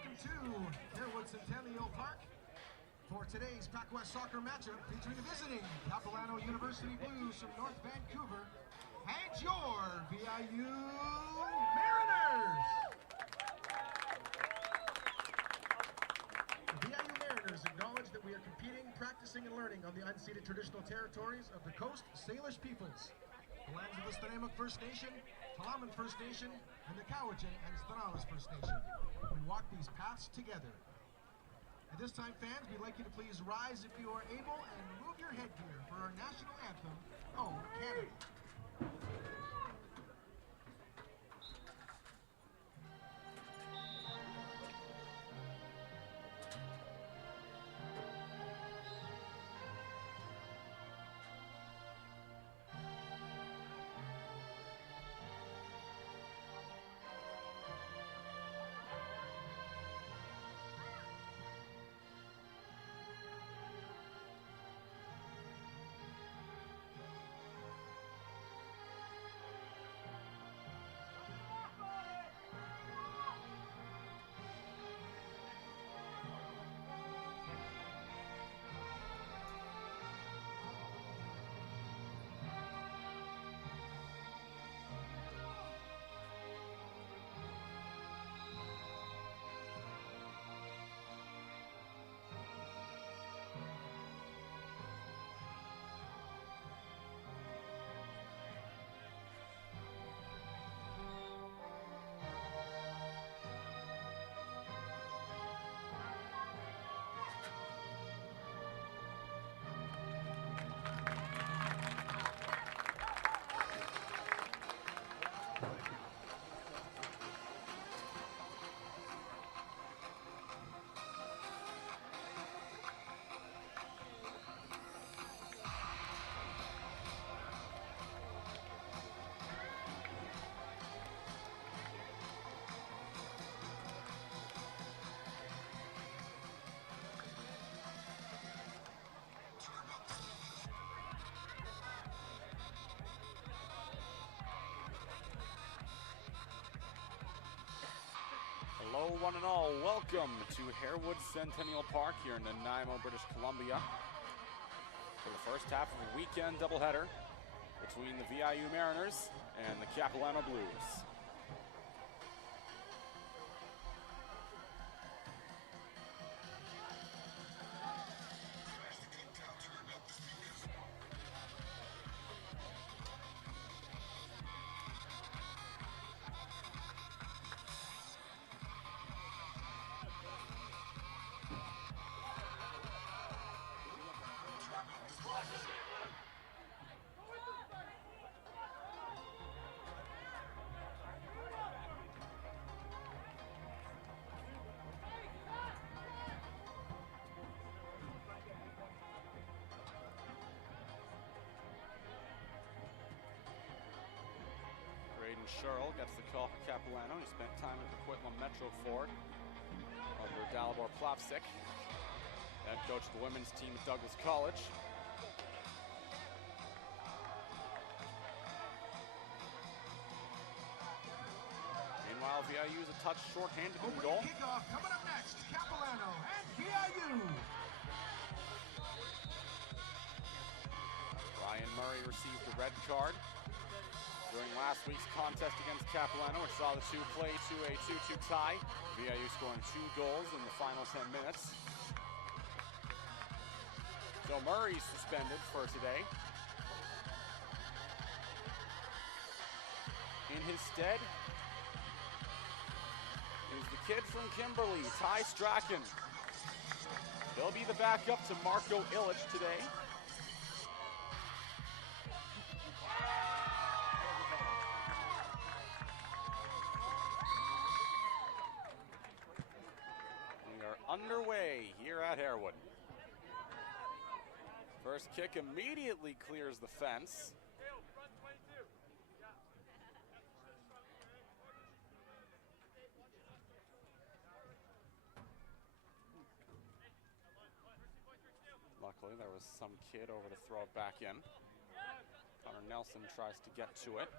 welcome to Harewood Centennial Park for today's PACWEST soccer matchup featuring the visiting Capilano University Blues from North Vancouver and your VIU Mariners. The VIU Mariners acknowledge that we are competing, practicing, and learning on the unceded traditional territories of the Coast Salish peoples, the lands of the Stanamic First Nation, Tla'amin First Nation, and the Cowichan and Stanalis First Nation. We walk these paths together. At this time, fans, we'd like you to please rise if you are able and remove your headgear for our national anthem, Oh Canada. Hello, one and all. Welcome to Harewood Centennial Park here in Nanaimo, British Columbia, for the first half of a weekend doubleheader between the VIU Mariners and the Capilano Blues. Sherrill gets the call for Capilano. He spent time at the Coquitlam Metro Ford under Dalibor Plavsic, head coach of the women's team at Douglas College. Meanwhile, VIU is a touch short-handed in goal. Kickoff coming up next, Capilano and VIU. Ryan Murray received a red card during last week's contest against Capilano, which saw the two play to a 2-2 tie. VIU scoring 2 goals in the final 10 minutes. So Murray's suspended for today. In his stead is the kid from Kimberley, Ty Strachan. He'll be the backup to Marco Illich today. Underway here at Harewood. First kick immediately clears the fence. Luckily, there was some kid over to throw it back in. Connor Nelson tries to get to it.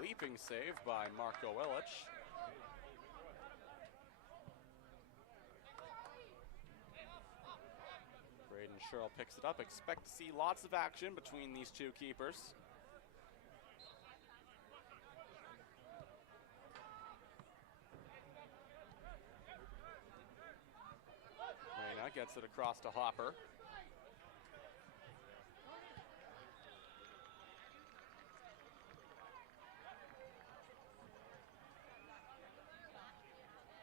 Leaping save by Marko Illich. Braden Sherrill picks it up. Expect to see lots of action between these two keepers. Reyna gets it across to Hopper.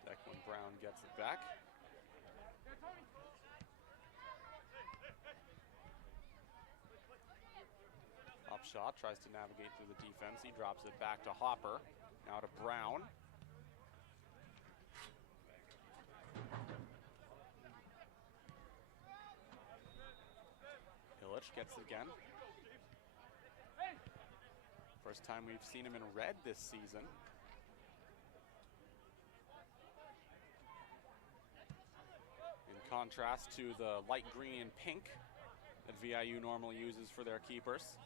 Declan Brown gets it back. Upshot tries to navigate through the defense. He drops it back to Hopper. Now to Brown. Illich gets it again. First time we've seen him in red this season. In contrast to the light green and pink that VIU normally uses for their keepers.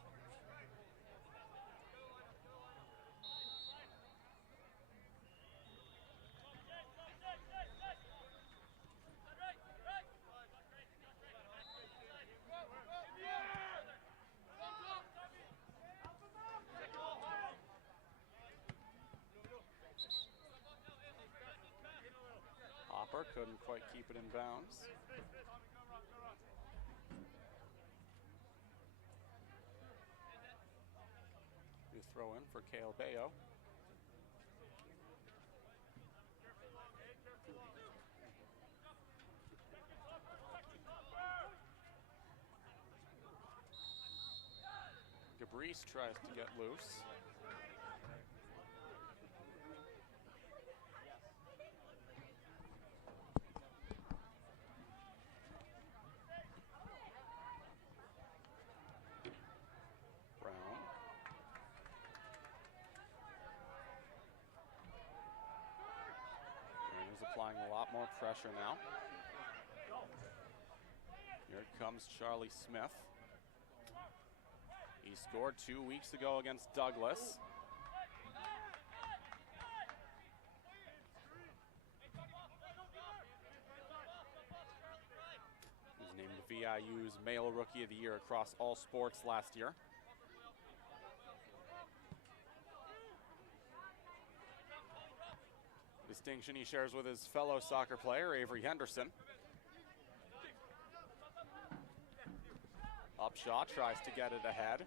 Hopper couldn't quite keep it in bounds. New throw in for Cale Bayo. Gabrice tries to get loose. Applying a lot more pressure now. Here comes Charlie Smith. He scored 2 weeks ago against Douglas. He was named VIU's Male Rookie of the Year across all sports last year. Distinction he shares with his fellow soccer player, Avery Henderson. Upshot tries to get it ahead.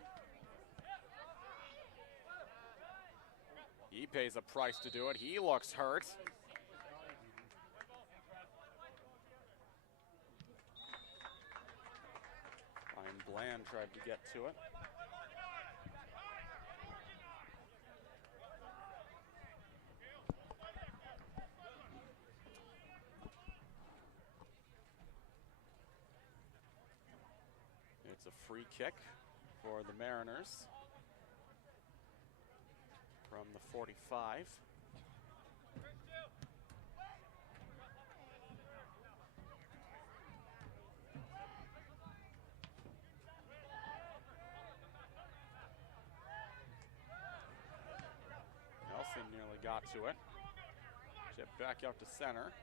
He pays a price to do it. He looks hurt. Ryan Bland tried to get to it. It's a free kick for the Mariners from the 45. Nelson nearly got to it. Chip back out to center.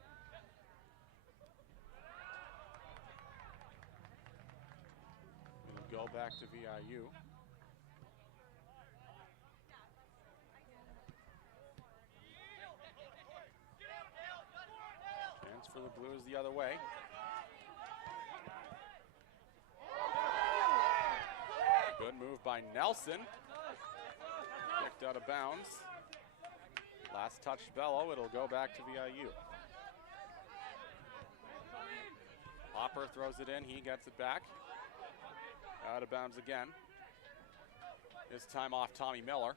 Go back to VIU. Chance for the Blues the other way. Good move by Nelson. Kicked out of bounds. Last touch Bello, it'll go back to VIU. Hopper throws it in, he gets it back. Out of bounds again. This time off Tommy Miller.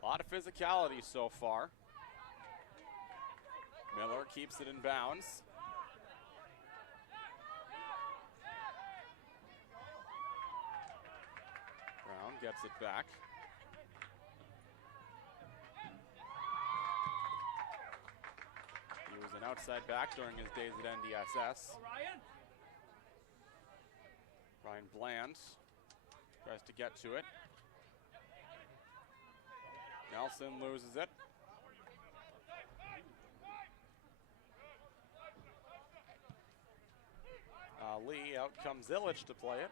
A lot of physicality so far. Miller keeps it in bounds. Brown gets it back. He was an outside back during his days at NDSS. Ryan Bland tries to get to it. Nelson loses it. Ali, out comes Illich to play it.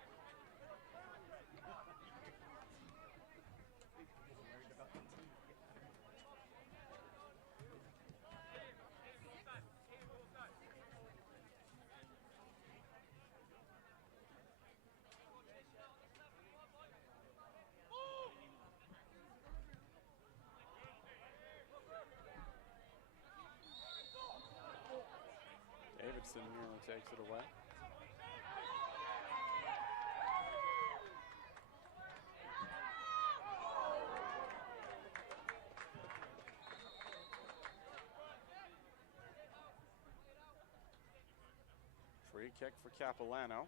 Davidson nearly takes it away. Free kick for Capilano.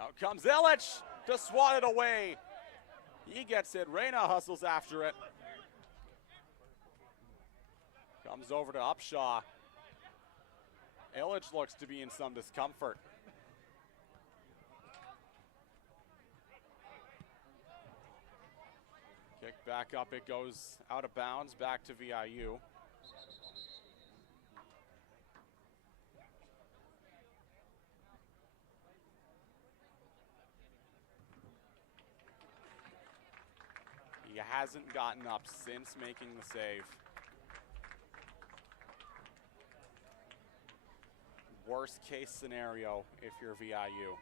Out comes Illich to swat it away. He gets it. Reyna hustles after it. Comes over to Upshaw. Illich looks to be in some discomfort. Kick back up, it goes out of bounds, back to VIU. He hasn't gotten up since making the save. Worst case scenario if you're VIU.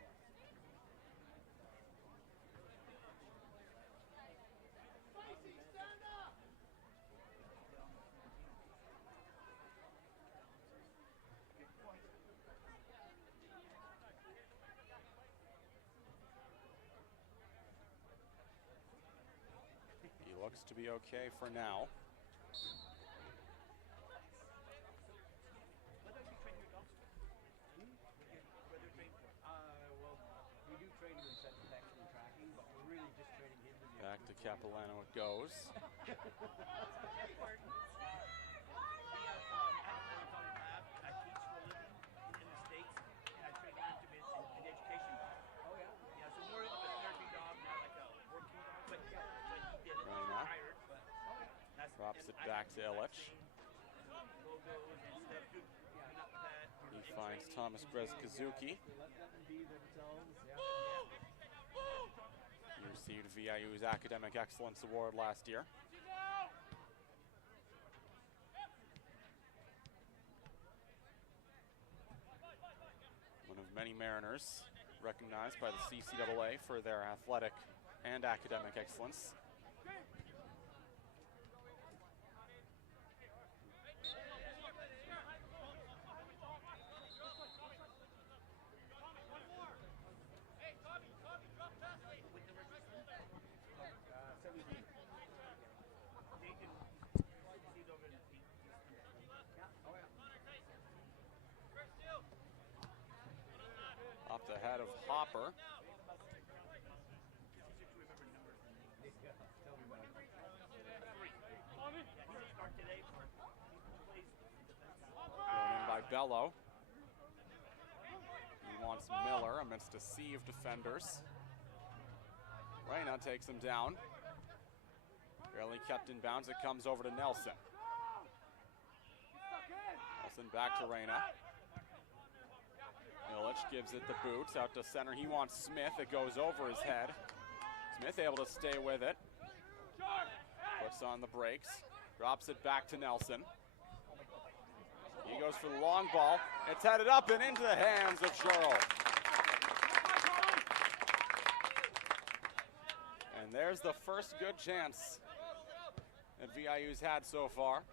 Looks to be okay for now. Back to Capilano it goes. Drops it back to Illich. He finds Thomas Brezkazuki. He received VIU's Academic Excellence Award last year. One of many Mariners recognized by the CCAA for their athletic and academic excellence. Off the head of Hopper. Thrown in by Bello. He wants Miller amidst a sea of defenders. Reyna takes him down. Barely kept in bounds. It comes over to Nelson. Nelson back to Reyna. Illich gives it the boots out to center. He wants Smith. It goes over his head. Smith able to stay with it. Puts on the brakes. Drops it back to Nelson. He goes for the long ball. It's headed up and into the hands of Juro. And there's the first good chance that VIU's had so far.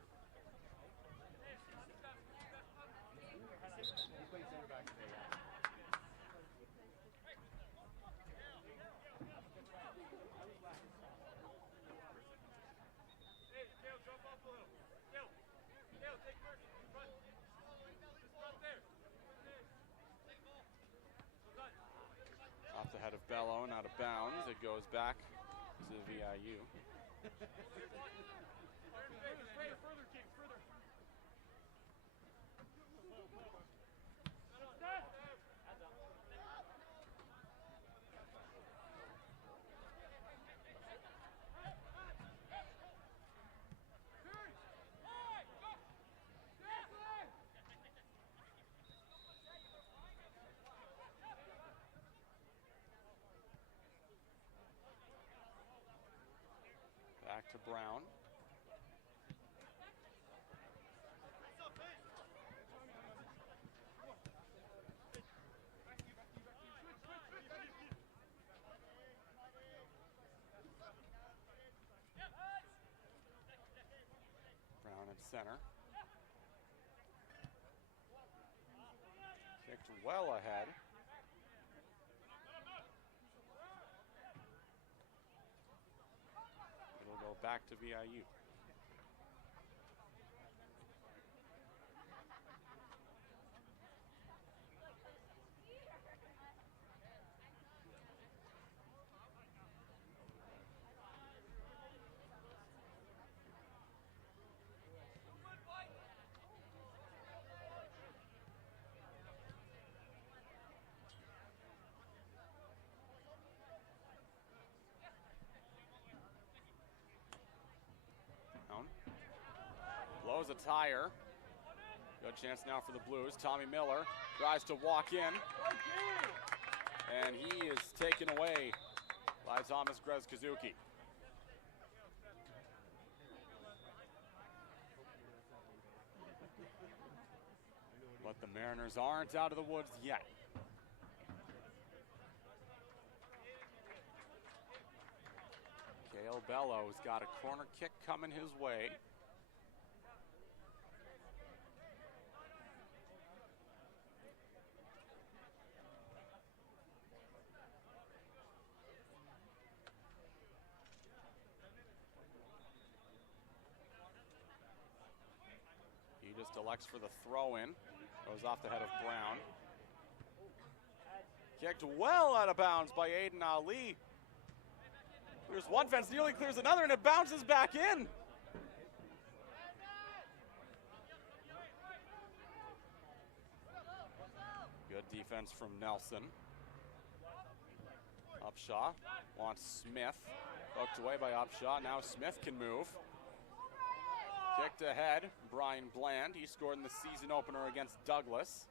Off the head of Bello and out of bounds. It goes back to VIU. Back to Brown. Brown at center. Kicked well ahead. It'll go back to VIU. Blows a tire. Good chance now for the Blues. Tommy Miller tries to walk in. And he is taken away by Thomas Grezkazuki. But the Mariners aren't out of the woods yet. Cale Bellows got a corner kick coming his way. He just elects for the throw-in. Goes off the head of Brown. Kicked well out of bounds by Aiden Ali. Clears one fence, nearly clears another, and it bounces back in. Good defense from Nelson. Upshaw wants Smith. Poked away by Upshaw. Now Smith can move. Kicked ahead, Brian Bland. He scored in the season opener against Douglas.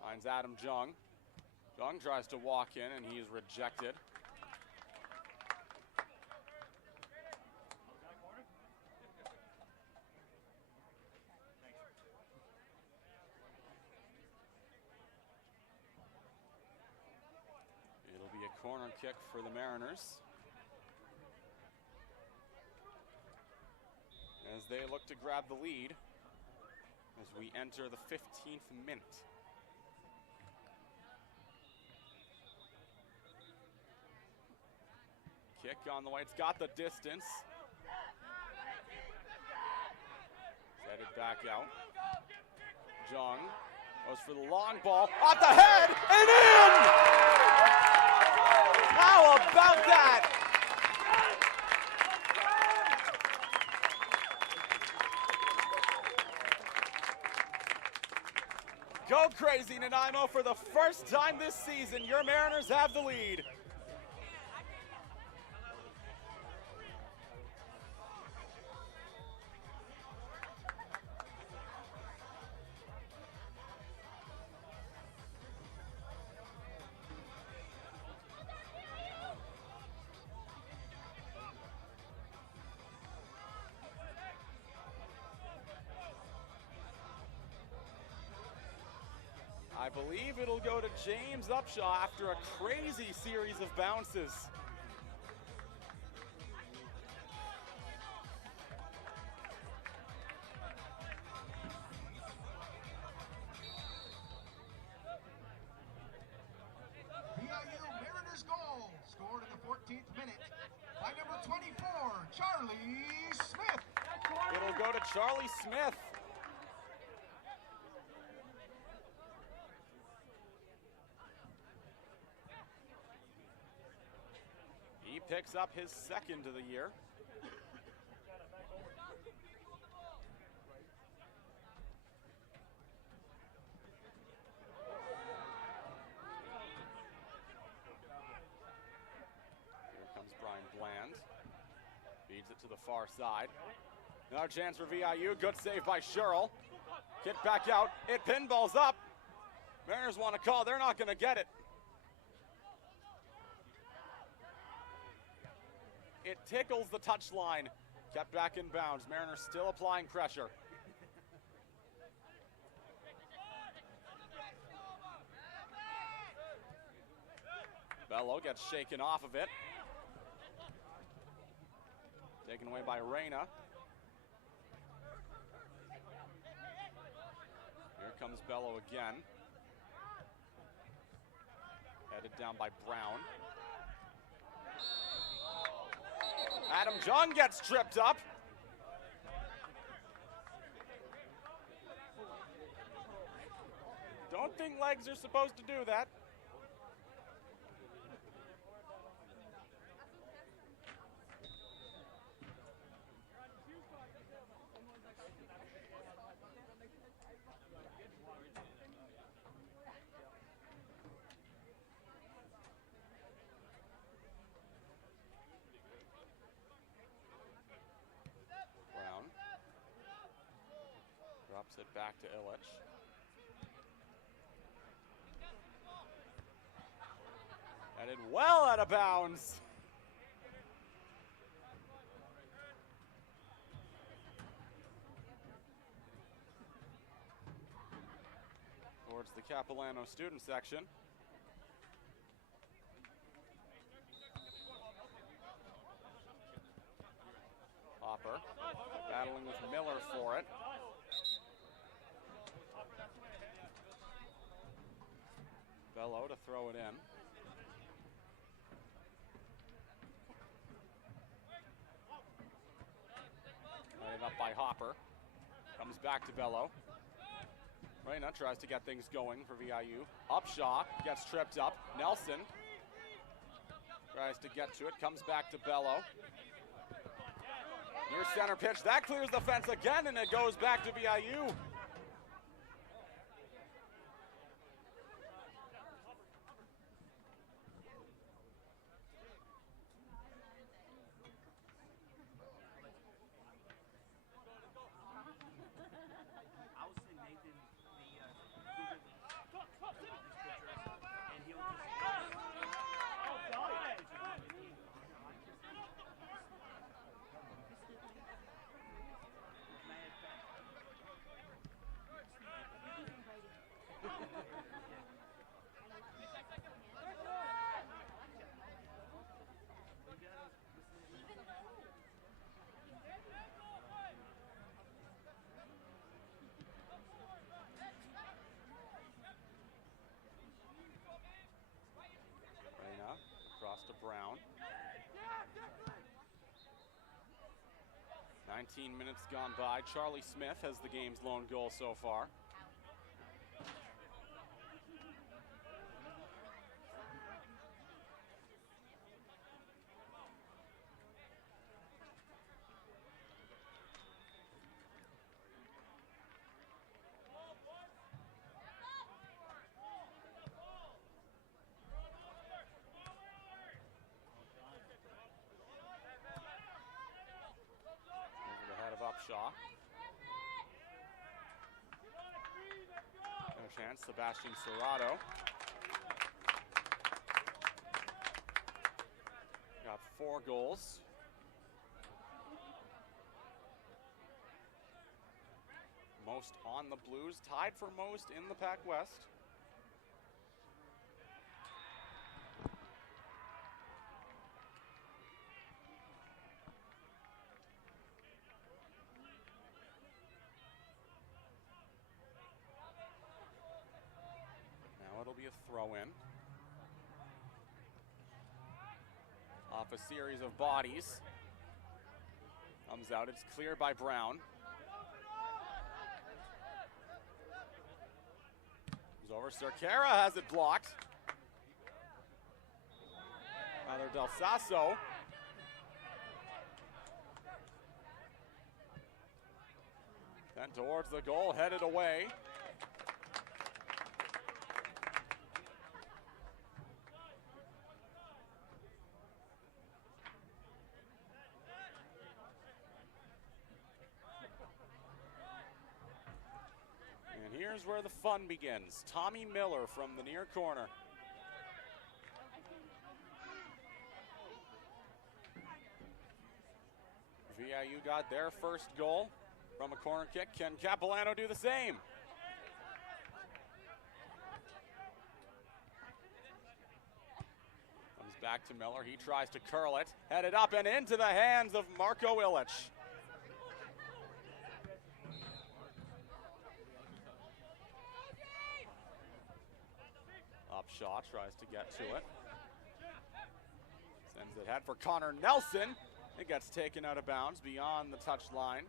Finds Adam Jung. Jung tries to walk in, and he is rejected. It'll be a corner kick for the Mariners, as they look to grab the lead as we enter the 15th minute. Kick on the way, it's got the distance. Headed back out. Jung goes for the long ball, off the head, and in! How about that? Go crazy, Nanaimo. For the first time this season, your Mariners have the lead. I believe it'll go to James Upshaw after a crazy series of bounces. VIU Mariners goal, scored in the 14th minute by number 24, Charlie Smith. It'll go to Charlie Smith. He picks up his second of the year. to the far side. Another chance for VIU. Good save by Sherrill. Kick back out. It pinballs up. Mariners want to call. They're not going to get it. It tickles the touchline. Kept back in bounds. Mariners still applying pressure. Bello gets shaken off of it. Taken away by Reyna. Here comes Bello again. Headed down by Brown. Adam Jung gets tripped up. Don't think legs are supposed to do that. Drops it back to Illich. Headed well out of bounds. Towards the Capilano student section. Hopper battling with Miller for it. Bello to throw it in. Headed up by Hopper. Comes back to Bello. Reyna tries to get things going for VIU. Upshaw gets tripped up. Nelson tries to get to it. Comes back to Bello. Near center pitch. That clears the fence again, and it goes back to VIU. Across to Brown. 19 minutes gone by. Charlie Smith has the game's lone goal so far. Upshaw. No chance. Sebastian Serrato. Got 4 goals. Most on the Blues. Tied for most in the PACWEST. It'll be a throw-in. Off a series of bodies. Comes out, it's cleared by Brown. Comes over, Cerquera has it blocked. Rather Del Sasso. Then towards the goal, headed away. here's where the fun begins. Tommy Miller from the near corner. VIU got their first goal from a corner kick. Can Capilano do the same? Comes back to Miller. He tries to curl it. Headed up and into the hands of Marco Illich. Upshaw tries to get to it. Sends it ahead for Connor Nelson. It gets taken out of bounds beyond the touch line.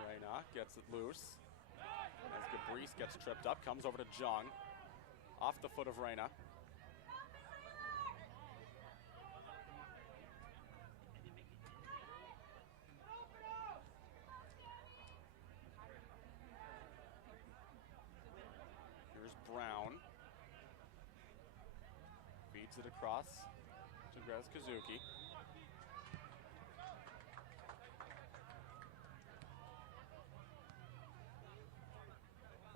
Reyna gets it loose. As Gabrice gets tripped up, comes over to Jung. Off the foot of Reyna. Here's Brown. Feeds it across to Grez Kazuki.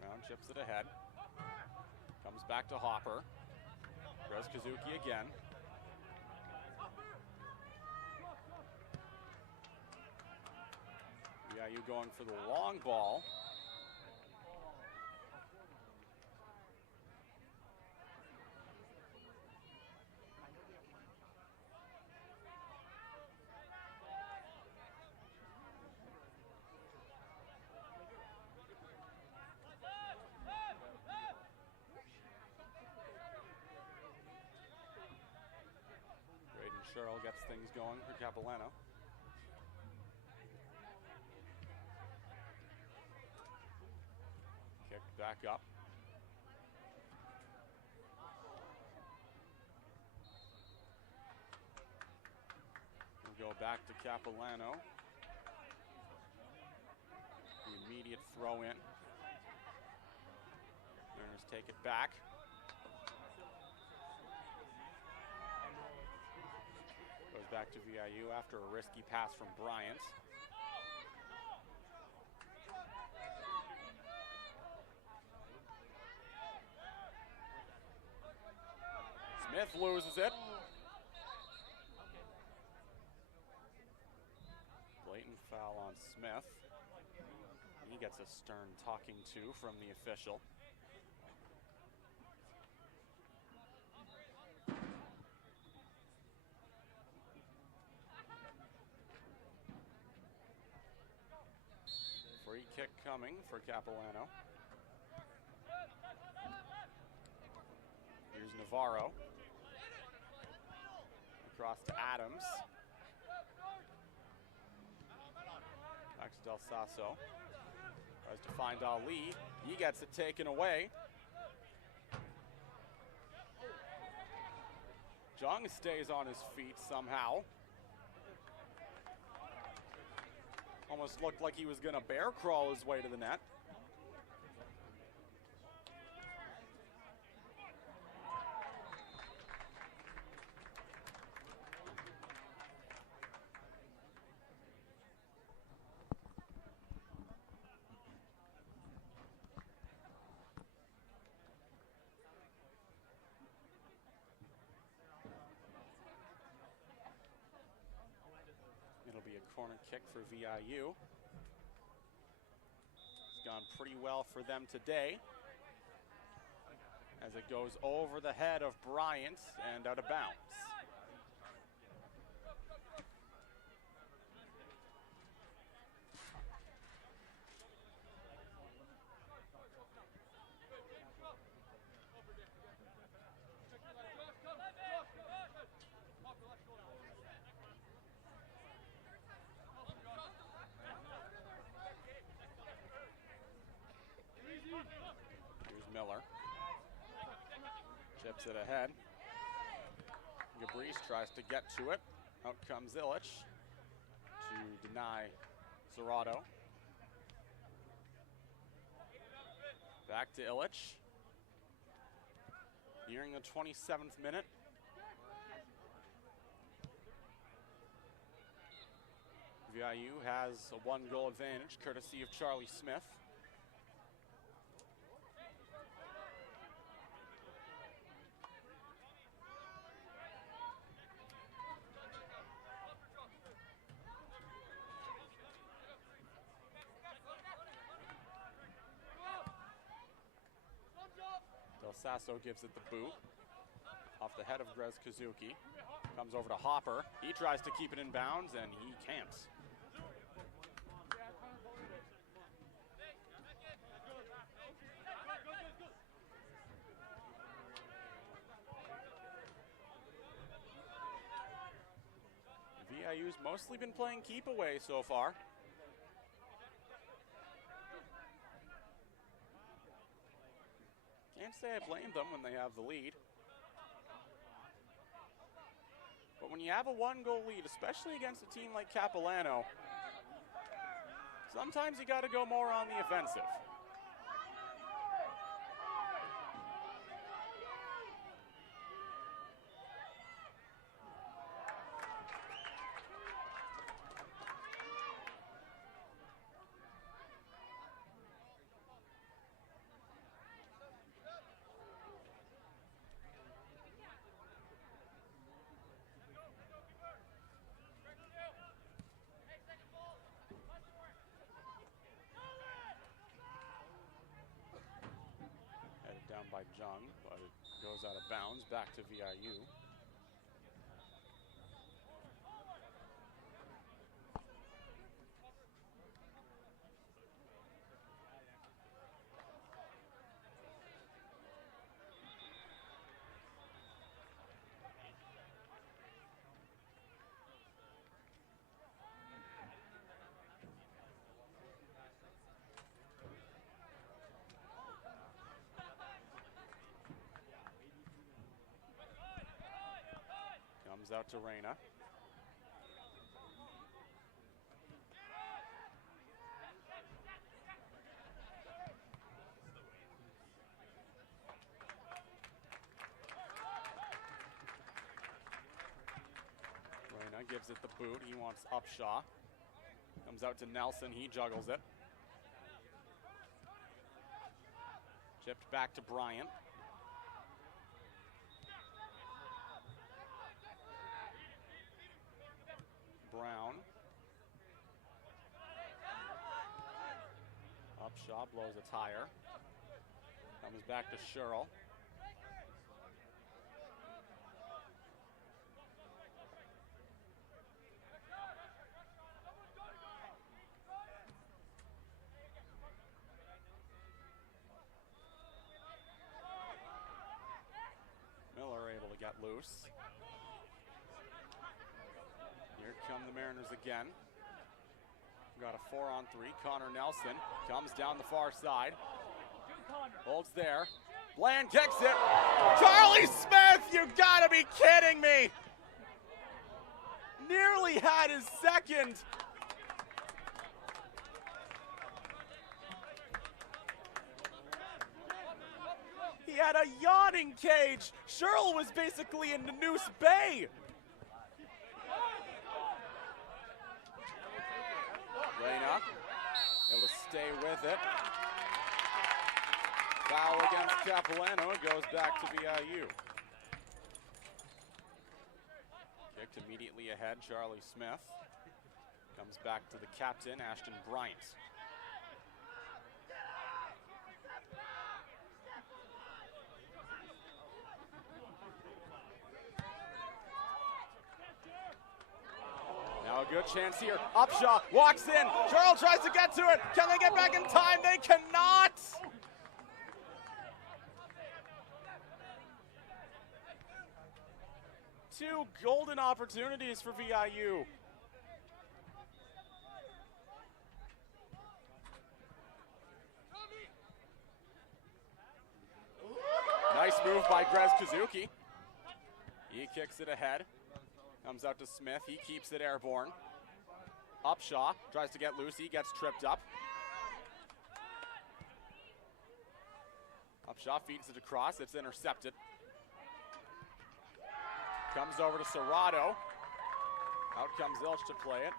Brown chips it ahead. Comes back to Hopper. Grez Kazuki again. VIU going for the long ball. Cheryl gets things going for Capilano. Kick back up. We'll go back to Capilano. The immediate throw in. Mariners take it back. Back to VIU after a risky pass from Bryant. Smith loses it. Blatant foul on Smith. He gets a stern talking to from the official. Free kick coming for Capilano. Here's Navarro. Across to Adams. Back to Del Sasso. Tries to find Ali. He gets it taken away. Jung stays on his feet somehow. Almost looked like he was going to bear crawl his way to the net. It'll be a corner kick for VIU. It's gone pretty well for them today as it goes over the head of Bryant and out of bounds. Here's Miller. Chips it ahead. Gabrice tries to get to it. Out comes Illich to deny Serrato. Back to Illich. Nearing the 27th minute. VIU has a 1-goal advantage, courtesy of Charlie Smith. Del Sasso gives it the boot. Off the head of Grez Kazuki. Comes over to Hopper. He tries to keep it in bounds, and he can't. VIU's mostly been playing keep away so far. Can't say I blame them when they have the lead. But when you have a 1-goal lead, especially against a team like Capilano, sometimes you got to go more on the offensive. By Jung, but it goes out of bounds back to VIU. Out to Reyna. Reyna gives it the boot. He wants Upshaw. Comes out to Nelson. He juggles it. Chipped back to Bryant. Brown. Upshaw blows a tire. Comes back to Sherrill. Miller able to get loose. Here come the Mariners again. Got a 4-on-3. Connor Nelson comes down the far side. Holds there. Bland kicks it. Charlie Smith, you gotta be kidding me! Nearly had his second. He had a yawning cage. Sherrill was basically in the noose bay. Reyna able to stay with it. Foul against Capilano. It goes back to VIU. Kicked immediately ahead, Charlie Smith. Comes back to the captain, Ashton Bryant. Now a good chance here. Upshaw walks in. Charles tries to get to it. Can they get back in time? They cannot. Two golden opportunities for VIU. Nice move by Grez Kazuki. He kicks it ahead. Comes out to Smith. He keeps it airborne. Upshaw tries to get loose. He gets tripped up. Upshaw feeds it across. It's intercepted. Comes over to Serrato. Out comes Ilch to play it.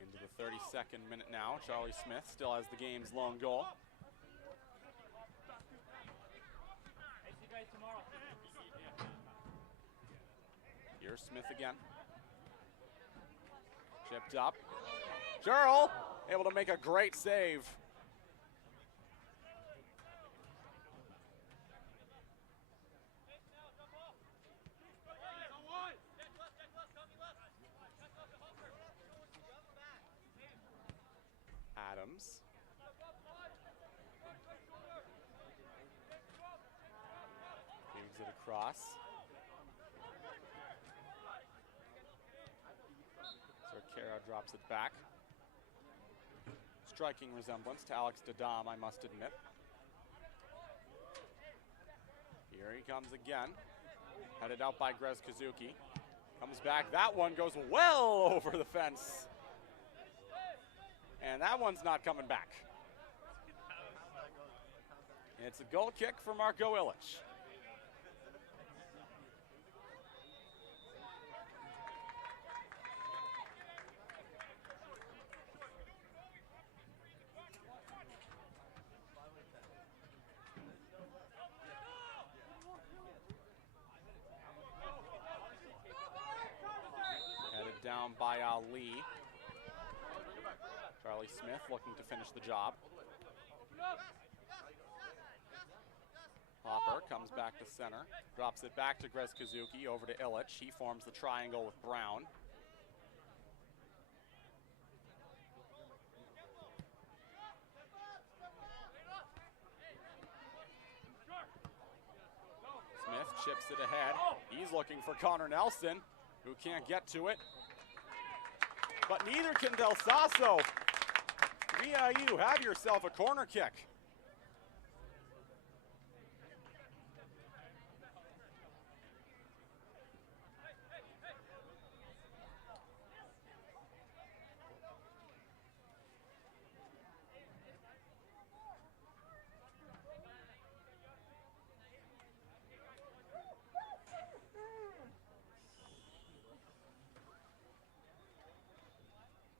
Into the 32nd minute now. Charlie Smith still has the game's lone goal. Here's Smith again. Chipped up. Jarl able to make a great save. Adams. Feeds it across. Cerquera drops it back. Striking resemblance to Alex Dadam, I must admit. Here he comes again. Headed out by Grez Kazuki. Comes back. That one goes well over the fence. And that one's not coming back. It's a goal kick for Marco Illich. Headed down by Ali. Charlie Smith looking to finish the job. Hopper comes back to center, drops it back to Grez Kazuki, over to Illich. He forms the triangle with Brown. Smith chips it ahead. He's looking for Connor Nelson, who can't get to it. But neither can Del Sasso. VIU, have yourself a corner kick.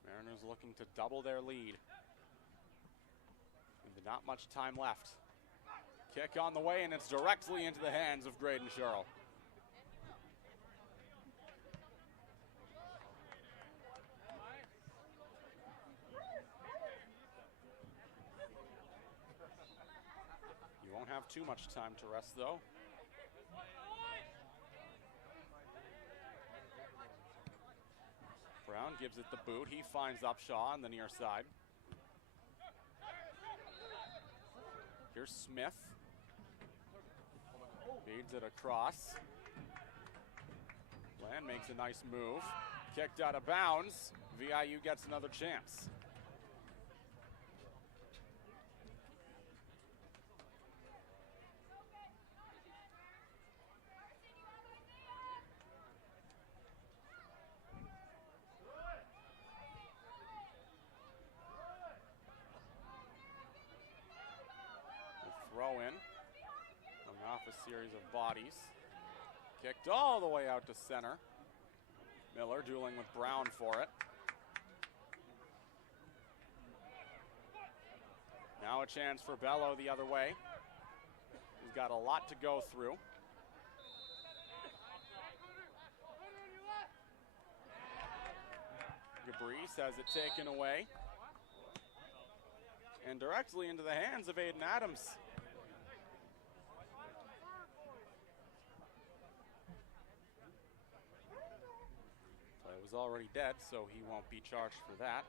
Mariners looking to double their lead. With not much time left. Kick on the way, and it's directly into the hands of Graydon Sherrill. You won't have too much time to rest, though. Brown gives it the boot. He finds Upshaw on the near side. Here's Smith. Feeds it across. Land makes a nice move. Kicked out of bounds. VIU gets another chance. Throw in, coming off a series of bodies. Kicked all the way out to center. Miller dueling with Brown for it. Now a chance for Bello the other way. He's got a lot to go through. Gabrice has it taken away. And directly into the hands of Aiden Adams. Play was already dead, so he won't be charged for that.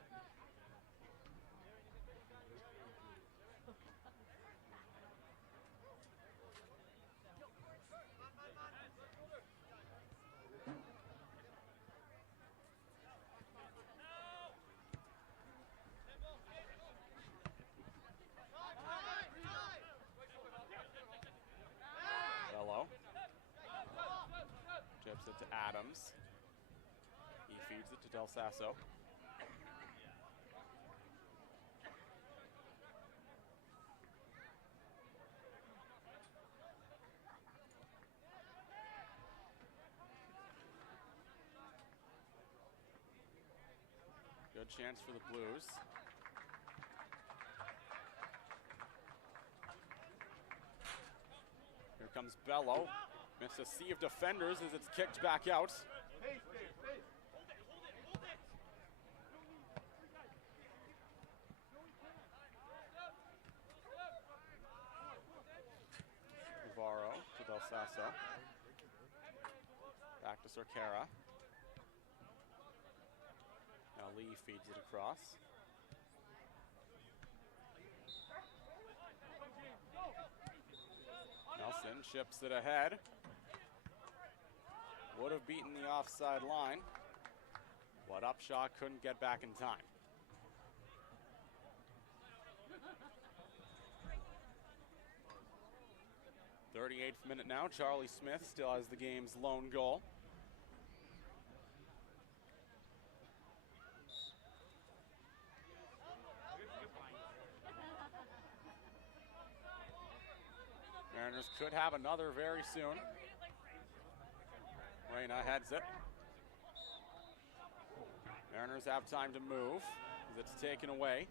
it to Adams. He feeds it to Del Sasso. Good chance for the Blues. Here comes Bello. Missed a sea of defenders as it's kicked back out. Navarro to Del Sasso. Back to Cerquera. Now Lee feeds it across. Nelson chips it ahead. Would have beaten the offside line, but Upshaw couldn't get back in time. .38th minute now. Charlie Smith still has the game's lone goal. Mariners could have another very soon. Reyna heads it. Mariners have time to move as it's taken away.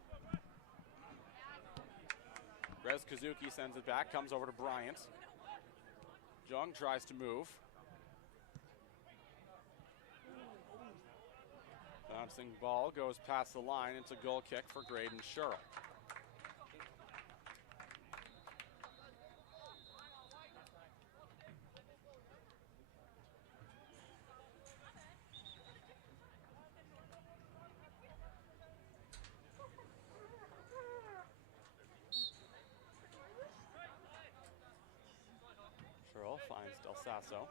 Rez Kazuki sends it back, comes over to Bryant. Jung tries to move. Bouncing ball goes past the line. It's a goal kick for Graydon Sherrill. Sherrill finds Del Sasso.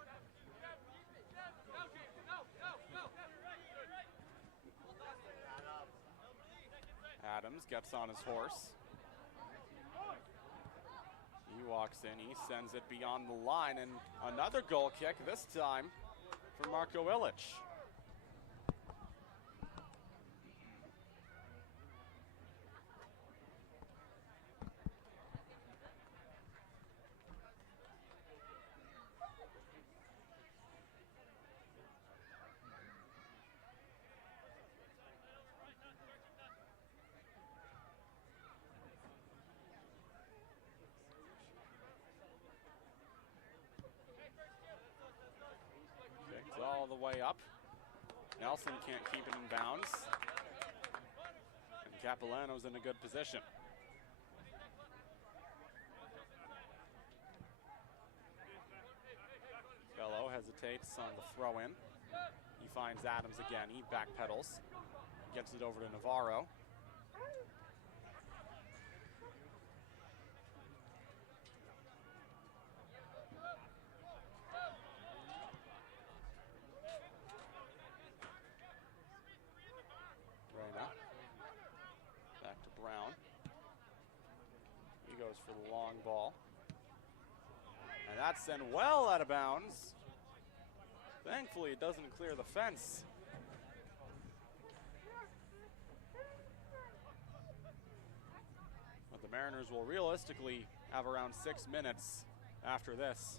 Adams gets on his horse. He walks in, he sends it beyond the line, and another goal kick, this time for Marco Illich. All the way up. Nelson can't keep it in bounds. And Capilano's in a good position. Bello hesitates on the throw in. He finds Adams again. He backpedals. Gets it over to Navarro. For the long ball. And that's sent well out of bounds. Thankfully, it doesn't clear the fence. But the Mariners will realistically have around 6 minutes after this.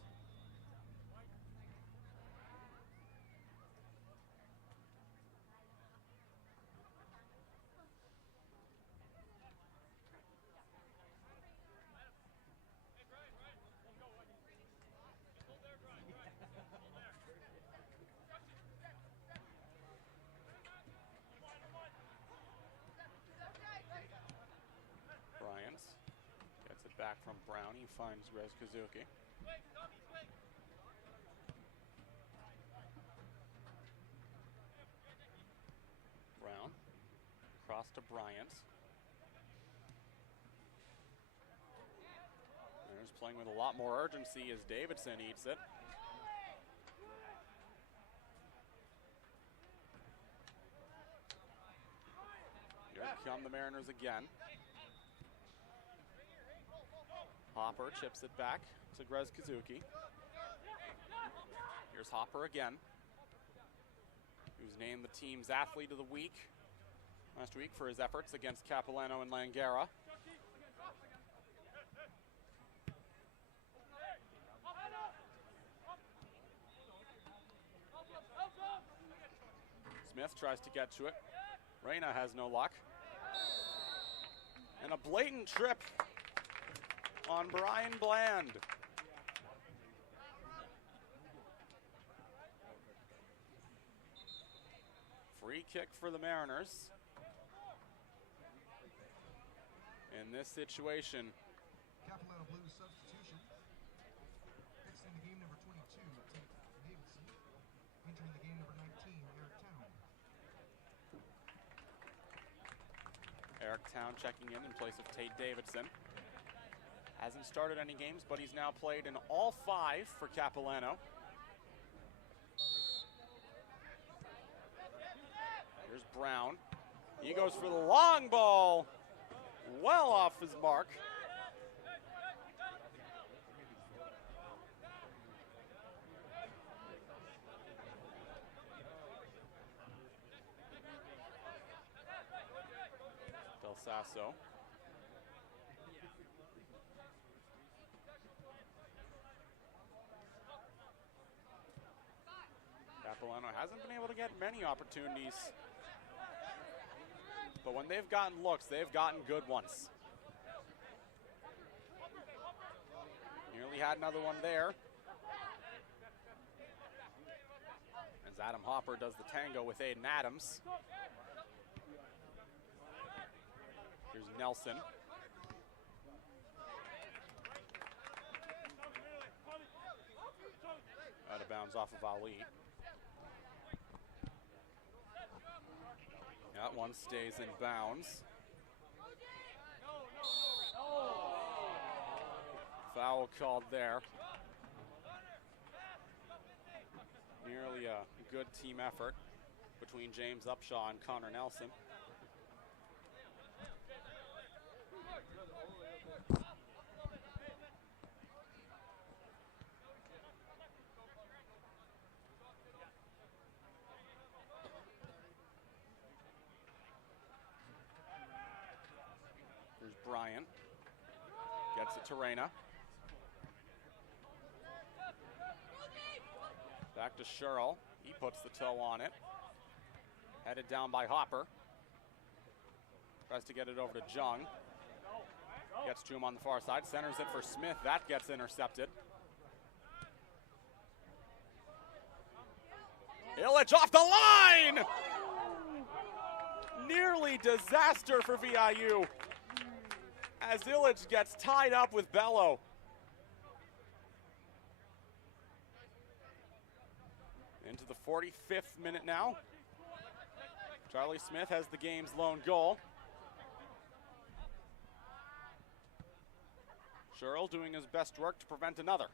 Back from Brown, he finds Rez Kazuki. Brown, across to Bryant. Mariners playing with a lot more urgency as Davidson eats it. Here come the Mariners again. Hopper chips it back to Grez Kazuki. Here's Hopper again. He was named the team's athlete of the week last week for his efforts against Capilano and Langara. Smith tries to get to it. Reyna has no luck. And a blatant trip on Brian Bland. Free kick for the Mariners. In this situation, Capilano Blues substitution. Exiting the game number 22, Tate Davidson. Entering the game number 19, Eric Town. Eric Town checking in place of Tate Davidson. Hasn't started any games, but he's now played in all 5 for Capilano. Here's Brown. He goes for the long ball. Well off his mark. Del Sasso. Capilano hasn't been able to get many opportunities, but when they've gotten looks, they've gotten good ones. Nearly had another one there, as Adam Hopper does the tango with Aiden Adams. Here's Nelson. Out of bounds off of Ali. That one stays in bounds. Foul called there. Nearly a good team effort between James Upshaw and Connor Nelson. Brian gets it to Reyna. Back to Sherrill. He puts the toe on it. Headed down by Hopper. Tries to get it over to Jung. Gets to him on the far side. Centers it for Smith. That gets intercepted. Illich off the line! Nearly disaster for VIU, as Illich gets tied up with Bello. Into the 45th minute now. Charlie Smith has the game's lone goal. Sherrill doing his best work to prevent another.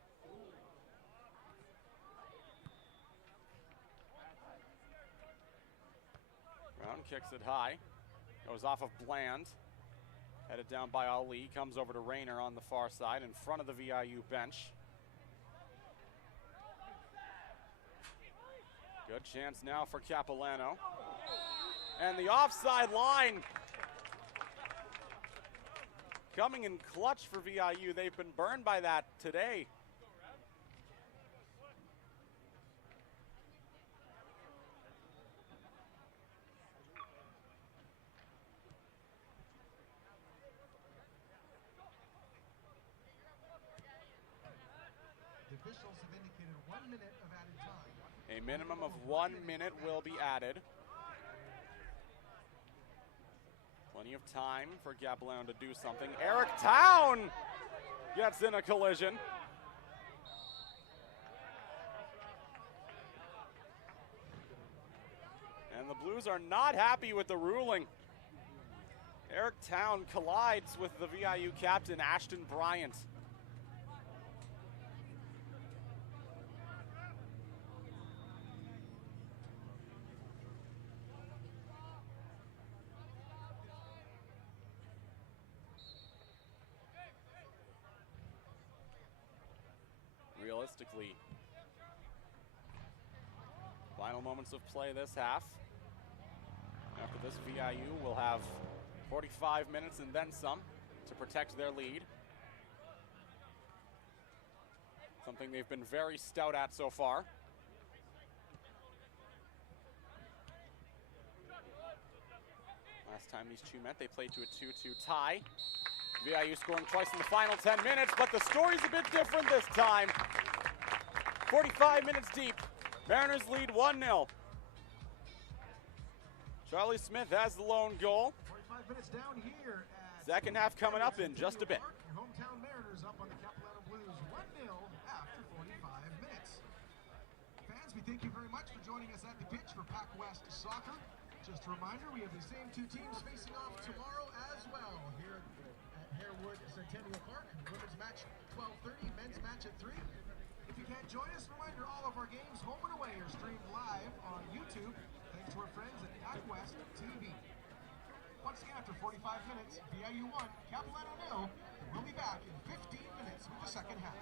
Brown kicks it high. Goes off of Bland. Headed down by Ali, comes over to Rayner on the far side in front of the VIU bench. Good chance now for Capilano. And the offside line coming in clutch for VIU. They've been burned by that today. The officials have indicated 1 minute of added time. A minimum of 1 minute will be added. Plenty of time for Capilano to do something. Eric Town gets in a collision. And the Blues are not happy with the ruling. Eric Town collides with the VIU captain, Ashton Bryant. Realistically, Final moments of play this half. After this, VIU will have 45 minutes and then some to protect their lead. Something they've been very stout at so far. Last time these two met, they played to a 2-2 tie. VIU scoring twice in the final 10 minutes, but the story's a bit different this time. 45 minutes deep. Mariners lead 1-0. Charlie Smith has the lone goal. 45 minutes down here. Second half coming up in just a bit. Your hometown Mariners up on the Capilano Blues 1-0 after 45 minutes. Fans, we thank you very much for joining us at the pitch for PACWEST Soccer. Just a reminder, we have the same two teams facing off tomorrow as well here at Harewood Centennial Park. Women's match 12:30, men's match at 3. If you can't join us, reminder, all of our games, home and away, are streamed live on YouTube thanks to our friends at PACWEST TV. Once again, after 45 minutes, VIU 1, Capilano 0. We'll be back in 15 minutes with the second half.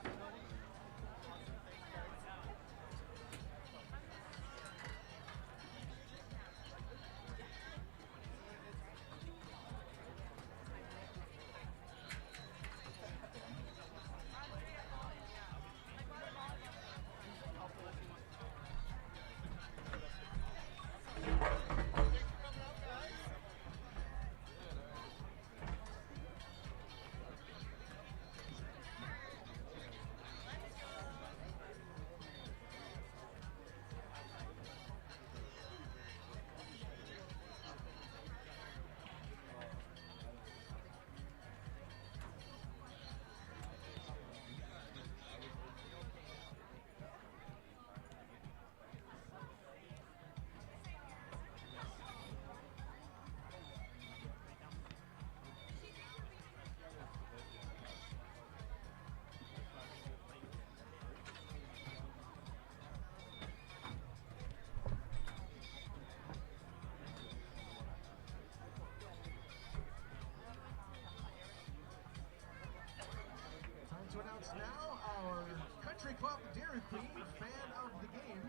To announce now our Country Club Dairy Queen fan of the game.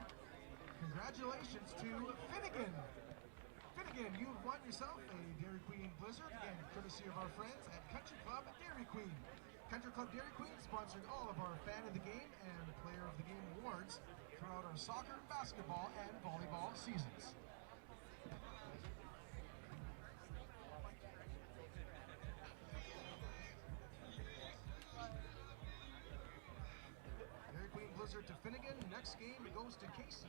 Congratulations to Finnegan. Finnegan, you've won yourself a Dairy Queen Blizzard, again, courtesy of our friends at Country Club Dairy Queen. Country Club Dairy Queen sponsoring all of our fan of the game and player of the game awards throughout our soccer, basketball, and volleyball seasons. Blizzard to Finnegan. Next game goes to Casey.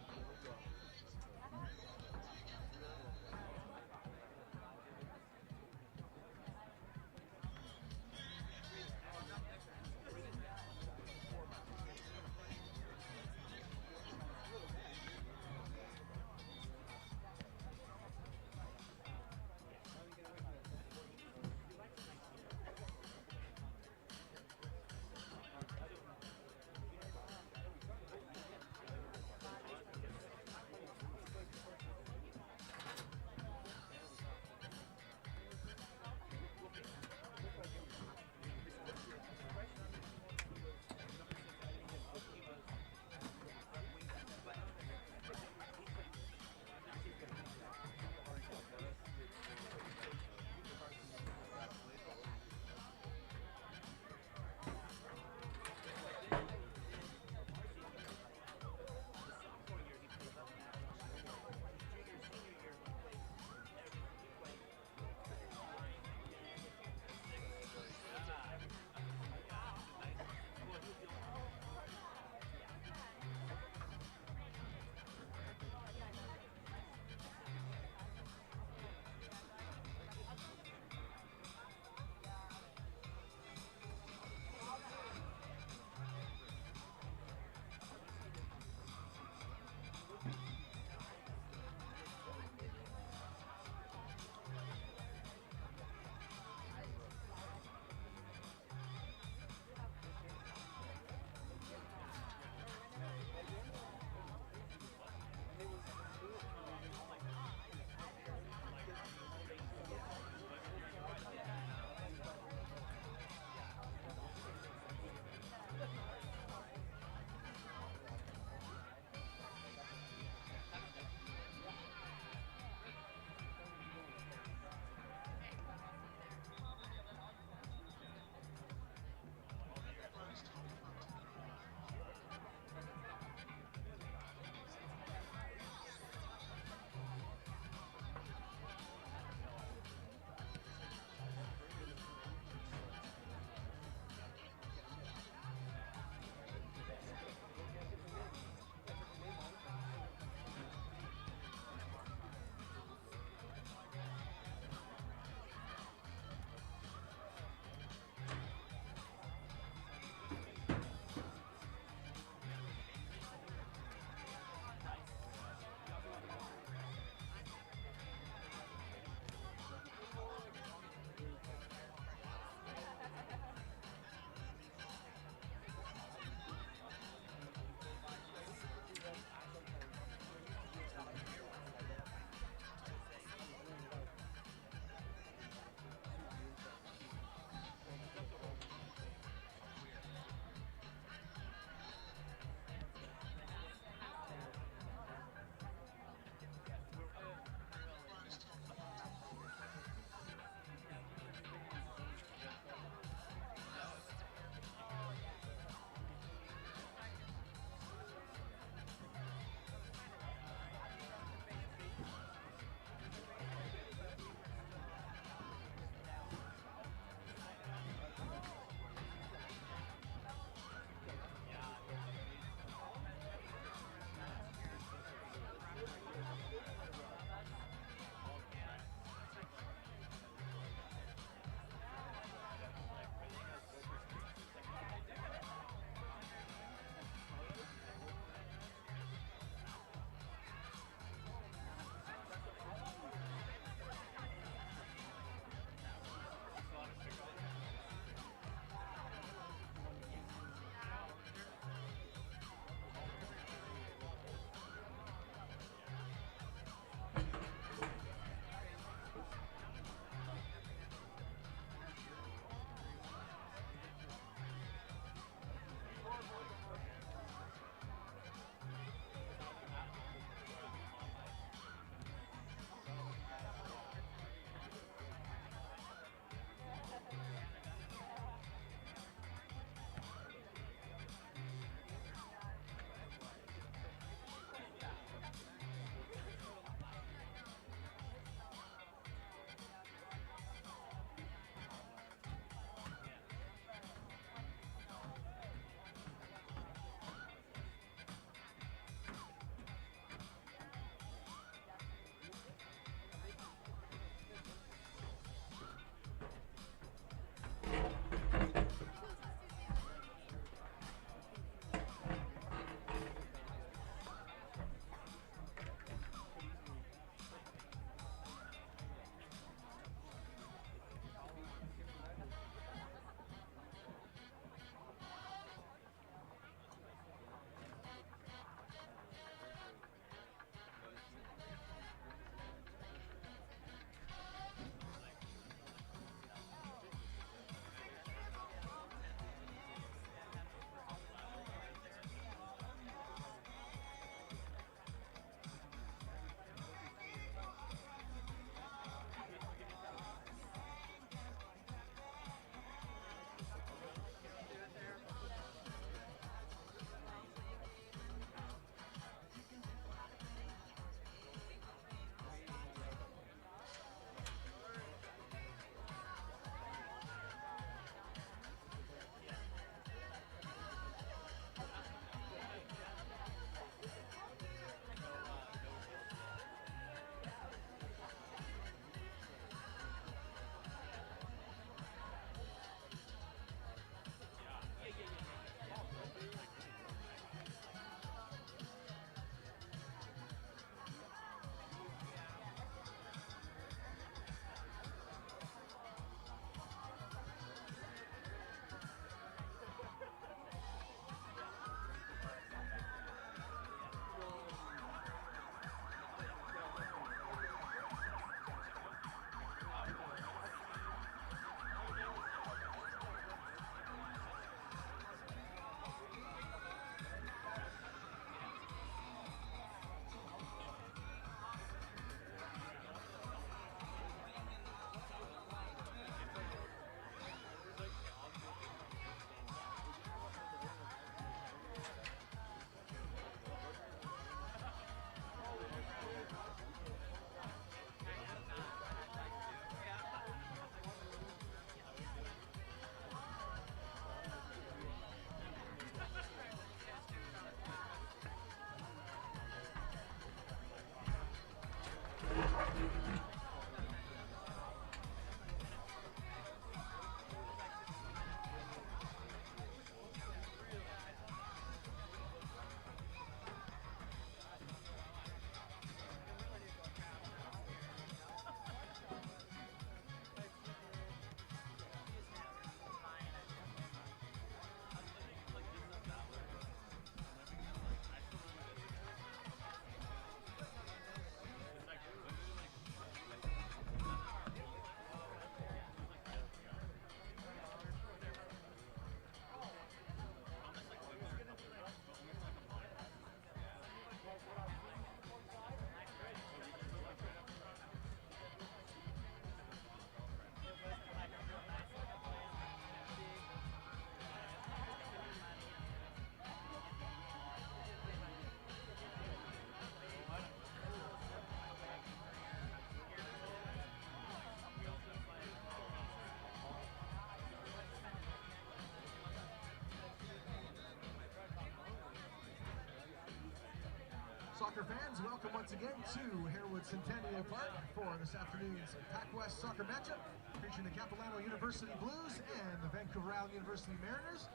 Soccer fans, welcome once again to Harewood Centennial Park for this afternoon's PACWEST soccer matchup featuring the Capilano University Blues and the Vancouver Island University Mariners.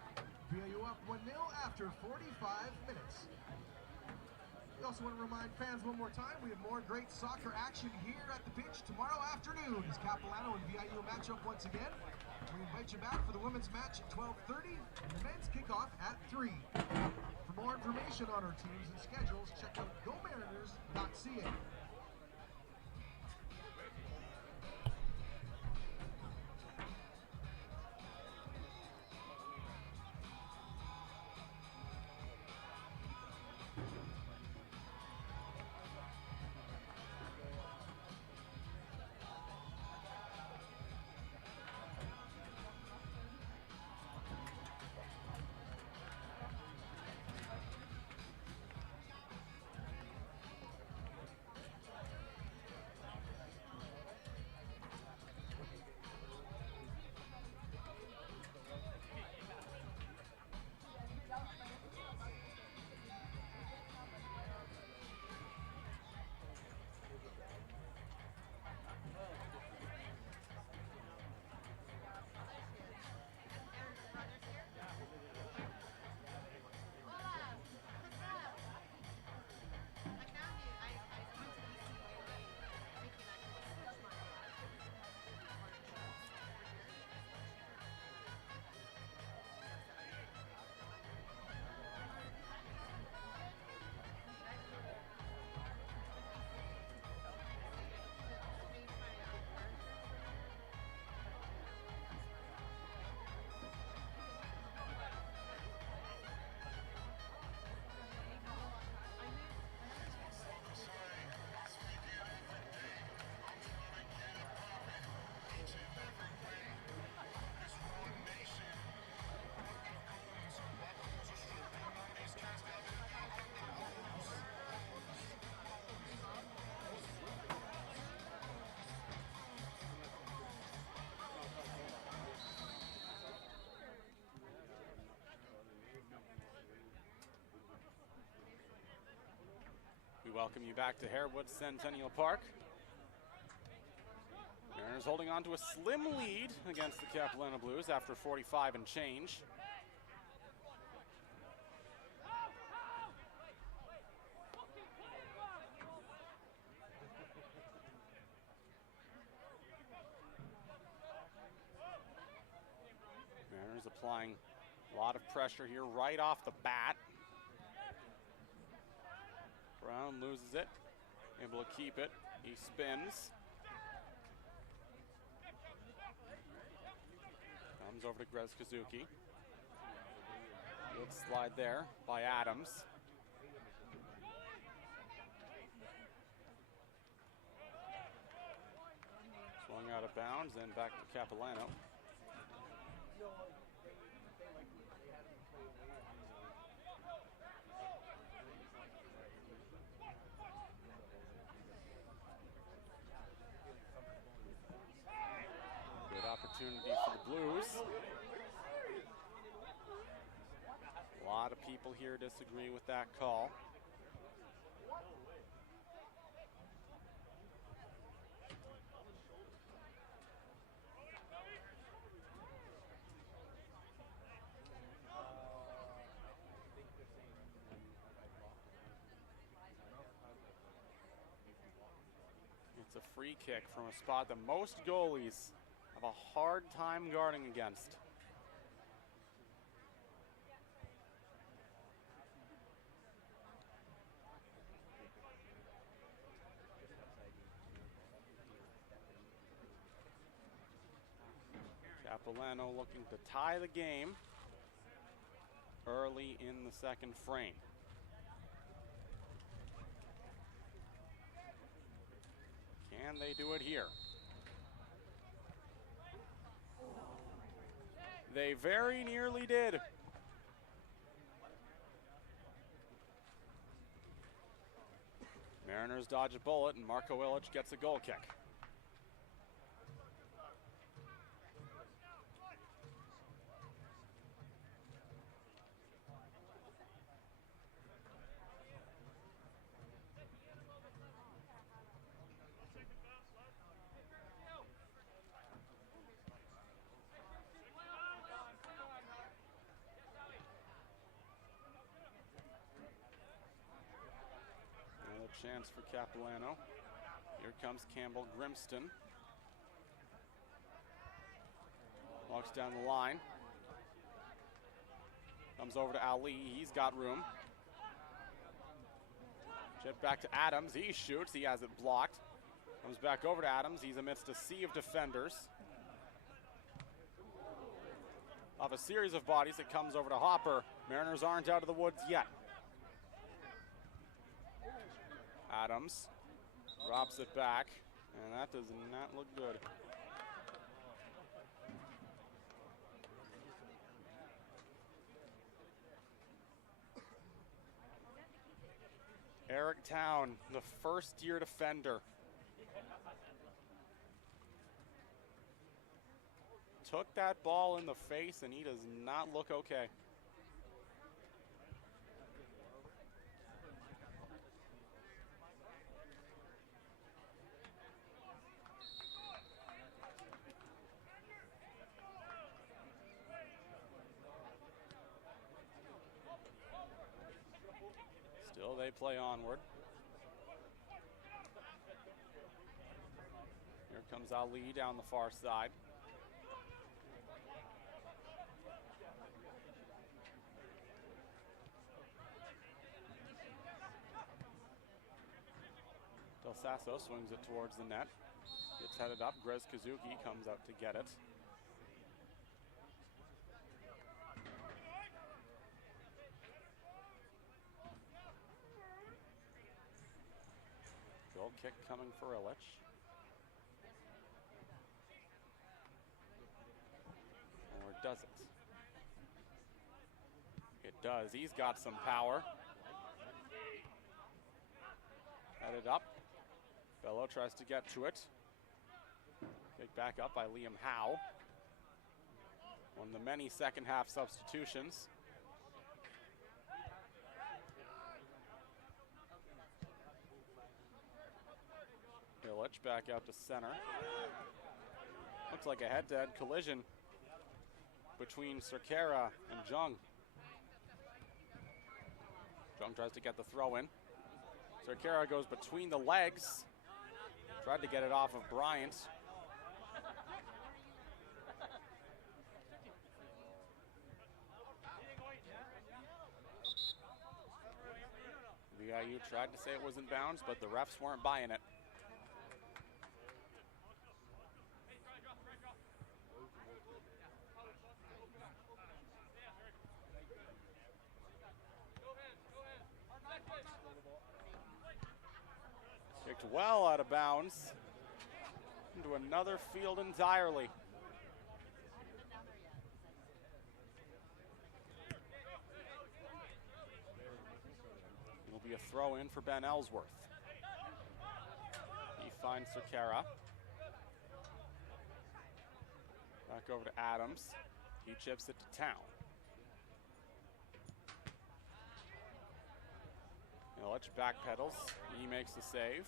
VIU up 1-0 after 45 minutes. We also want to remind fans one more time, we have more great soccer action here at the pitch tomorrow afternoon as Capilano and VIU match up once again. We invite you back for the women's match at 12:30 and the men's kickoff at 3. For more information on our teams and schedules, check out gomariners.ca. We welcome you back to Harewood Centennial Park. Mariners holding on to a slim lead against the Capilano Blues after 45 and change. Mariners applying a lot of pressure here right off the bat. Brown loses it, able to keep it. He spins. Comes over to Grezkazuki. Good slide there by Adams. Swung out of bounds and back to Capilano. Opportunity for the Blues. A lot of people here disagree with that call. It's a free kick from a spot that most goalies have a hard time guarding against. Capilano looking to tie the game early in the second frame. Can they do it here? They very nearly did. Mariners dodge a bullet and Marko Ilic gets a goal kick. chance for Capilano. Here comes Campbell Grimston. Walks down the line. Comes over to Ali. He's got room. Chip back to Adams. He shoots. He has it blocked. Comes back over to Adams. He's amidst a sea of defenders. Off a series of bodies, it comes over to Hopper. Mariners aren't out of the woods yet. Adams drops it back, and that does not look good. Eric Town, the first-year defender. Took that ball in the face, and he does not look okay. Still, they play onward. Here comes Ali down the far side. Del Sasso swings it towards the net. Gets headed up. Grez Kazuki comes out to get it. Goal kick coming for Illich. Or does it? It does. He's got some power. Headed up. Bello tries to get to it. Kicked back up by Liam Howe. One of the many second half substitutions. Illich back out to center. Looks like a head-to-head collision between Cerquera and Jung. Jung tries to get the throw in. Cerquera goes between the legs. Tried to get it off of Bryant. VIU tried to say it was in bounds, but the refs weren't buying it. Kicked well out of bounds into another field entirely. It'll be a throw in for Ben Ellsworth. He finds Cerquera. Back over to Adams. He chips it to Town. Illich backpedals. He makes the save.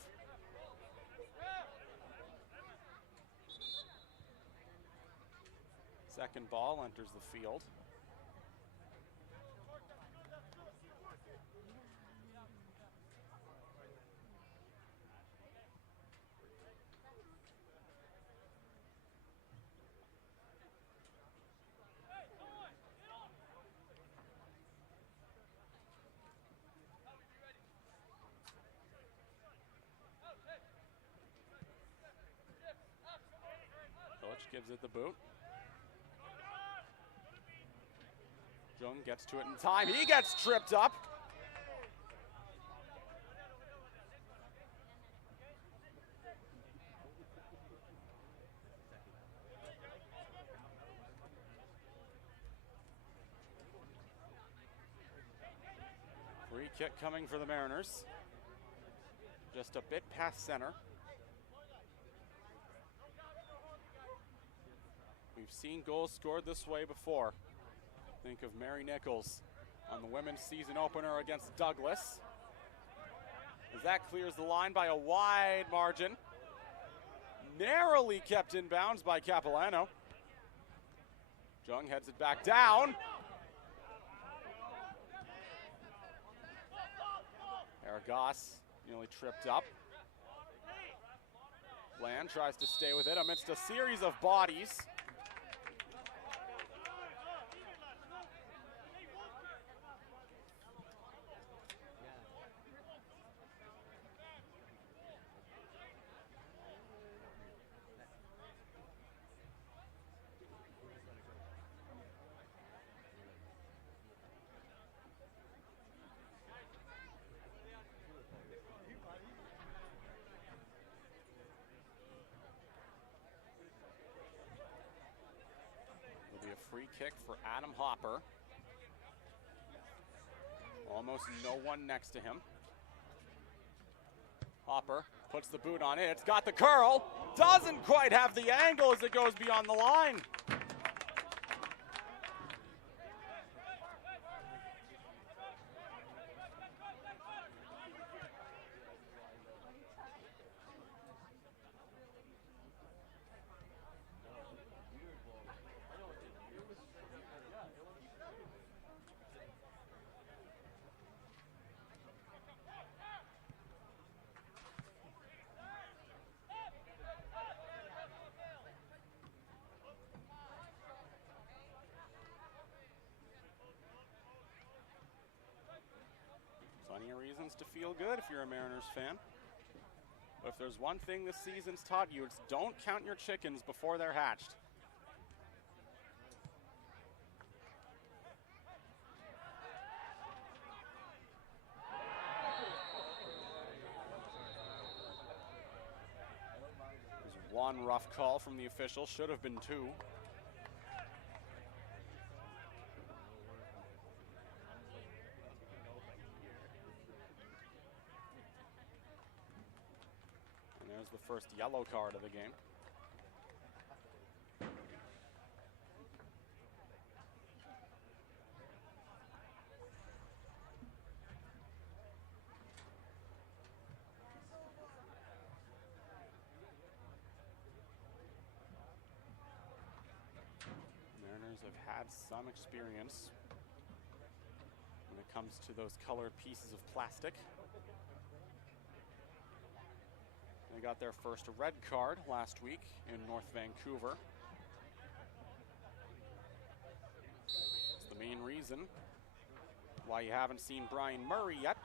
Second ball enters the field. Gives it the boot. Jung gets to it in time. He gets tripped up. Free kick coming for the Mariners. Just a bit past center. We've seen goals scored this way before. Think of Mary Nichols on the women's season opener against Douglas. As that clears the line by a wide margin. Narrowly kept in bounds by Capilano. Jung heads it back down. Aragos Nearly tripped up. Bland tries to stay with it amidst a series of bodies. Free kick for Adam Hopper. Almost no one next to him. Hopper puts the boot on it. It's got the curl. Doesn't quite have the angle as it goes beyond the line. Plenty of reasons to feel good if you're a Mariners fan. But if there's one thing this season's taught you, it's don't count your chickens before they're hatched. There's one rough call from the official, should have been two. There's the first yellow card of the game. Mariners have had some experience when it comes to those colored pieces of plastic. They got their first red card last week in North Vancouver. It's the main reason why you haven't seen Brian Murray yet.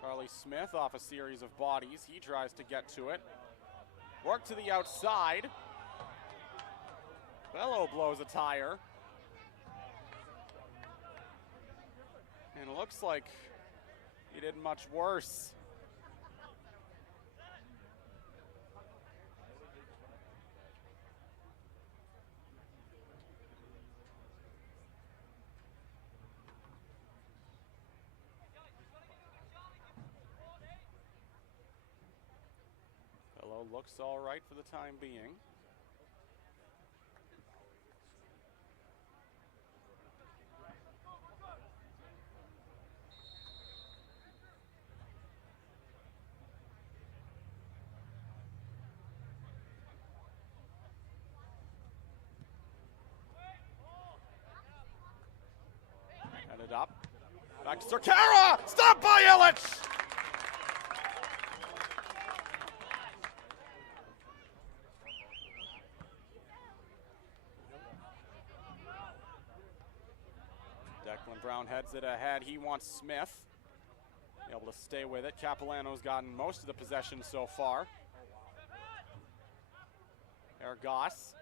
Charlie Smith off a series of bodies. He tries to get to it. Work to the outside. Bello blows a tire. And it looks like he did much worse. Bello looks all right for the time being. Headed up. Back to Cerquera! Stopped by Illich! Declan Brown heads it ahead. He wants Smith. Able to stay with it. Capilano's gotten most of the possession so far. Ergas.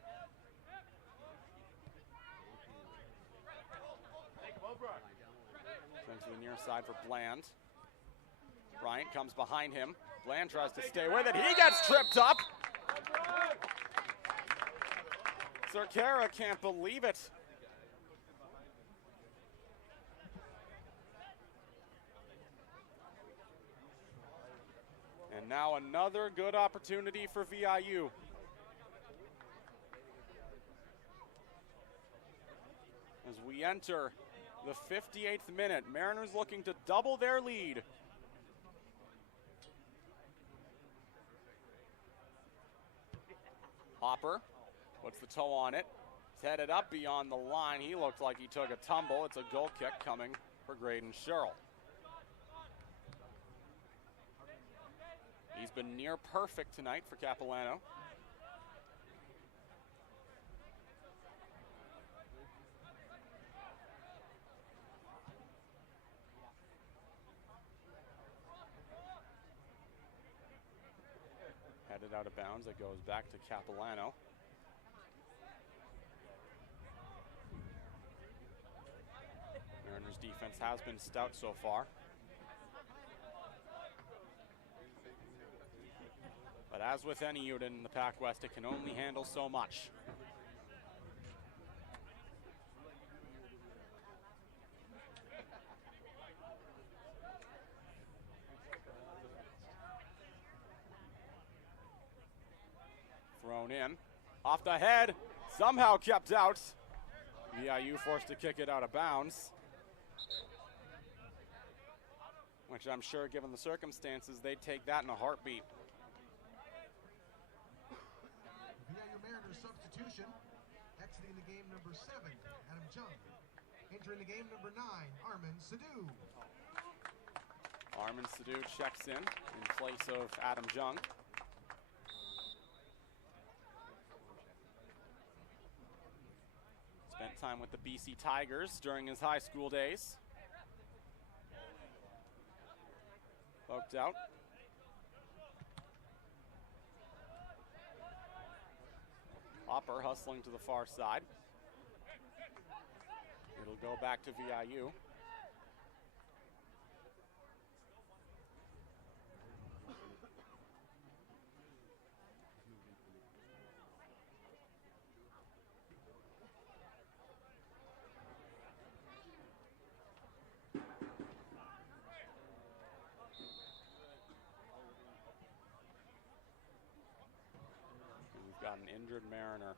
Sends to the near side for Bland. Bryant comes behind him. Bland tries to stay with it. He gets tripped up. Cerquera can't believe it. And now another good opportunity for VIU. As we enter the 58th minute, Mariners looking to double their lead. Hopper puts the toe on it. He's headed up beyond the line. He looked like he took a tumble. It's a goal kick coming for Graydon Sherrill. He's been near perfect tonight for Capilano. Headed out of bounds, it goes back to Capilano. Mariners defense has been stout so far. But as with any unit in the PACWEST, it can only handle so much. Thrown in, off the head, somehow kept out. VIU forced to kick it out of bounds, which I'm sure, given the circumstances, they'd take that in a heartbeat. VIU Mariners substitution, exiting the game number 7, Adam Jung. Entering the game number 9, Armin Sadhu. Armin Sadhu checks in place of Adam Jung. Spent time with the BC Tigers during his high school days. Poked out. Hopper hustling to the far side. It'll go back to VIU. Got an injured Mariner.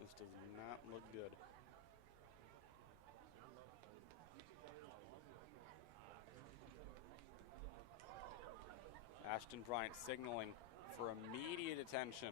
This does not look good. Ashton Bryant signaling for immediate attention.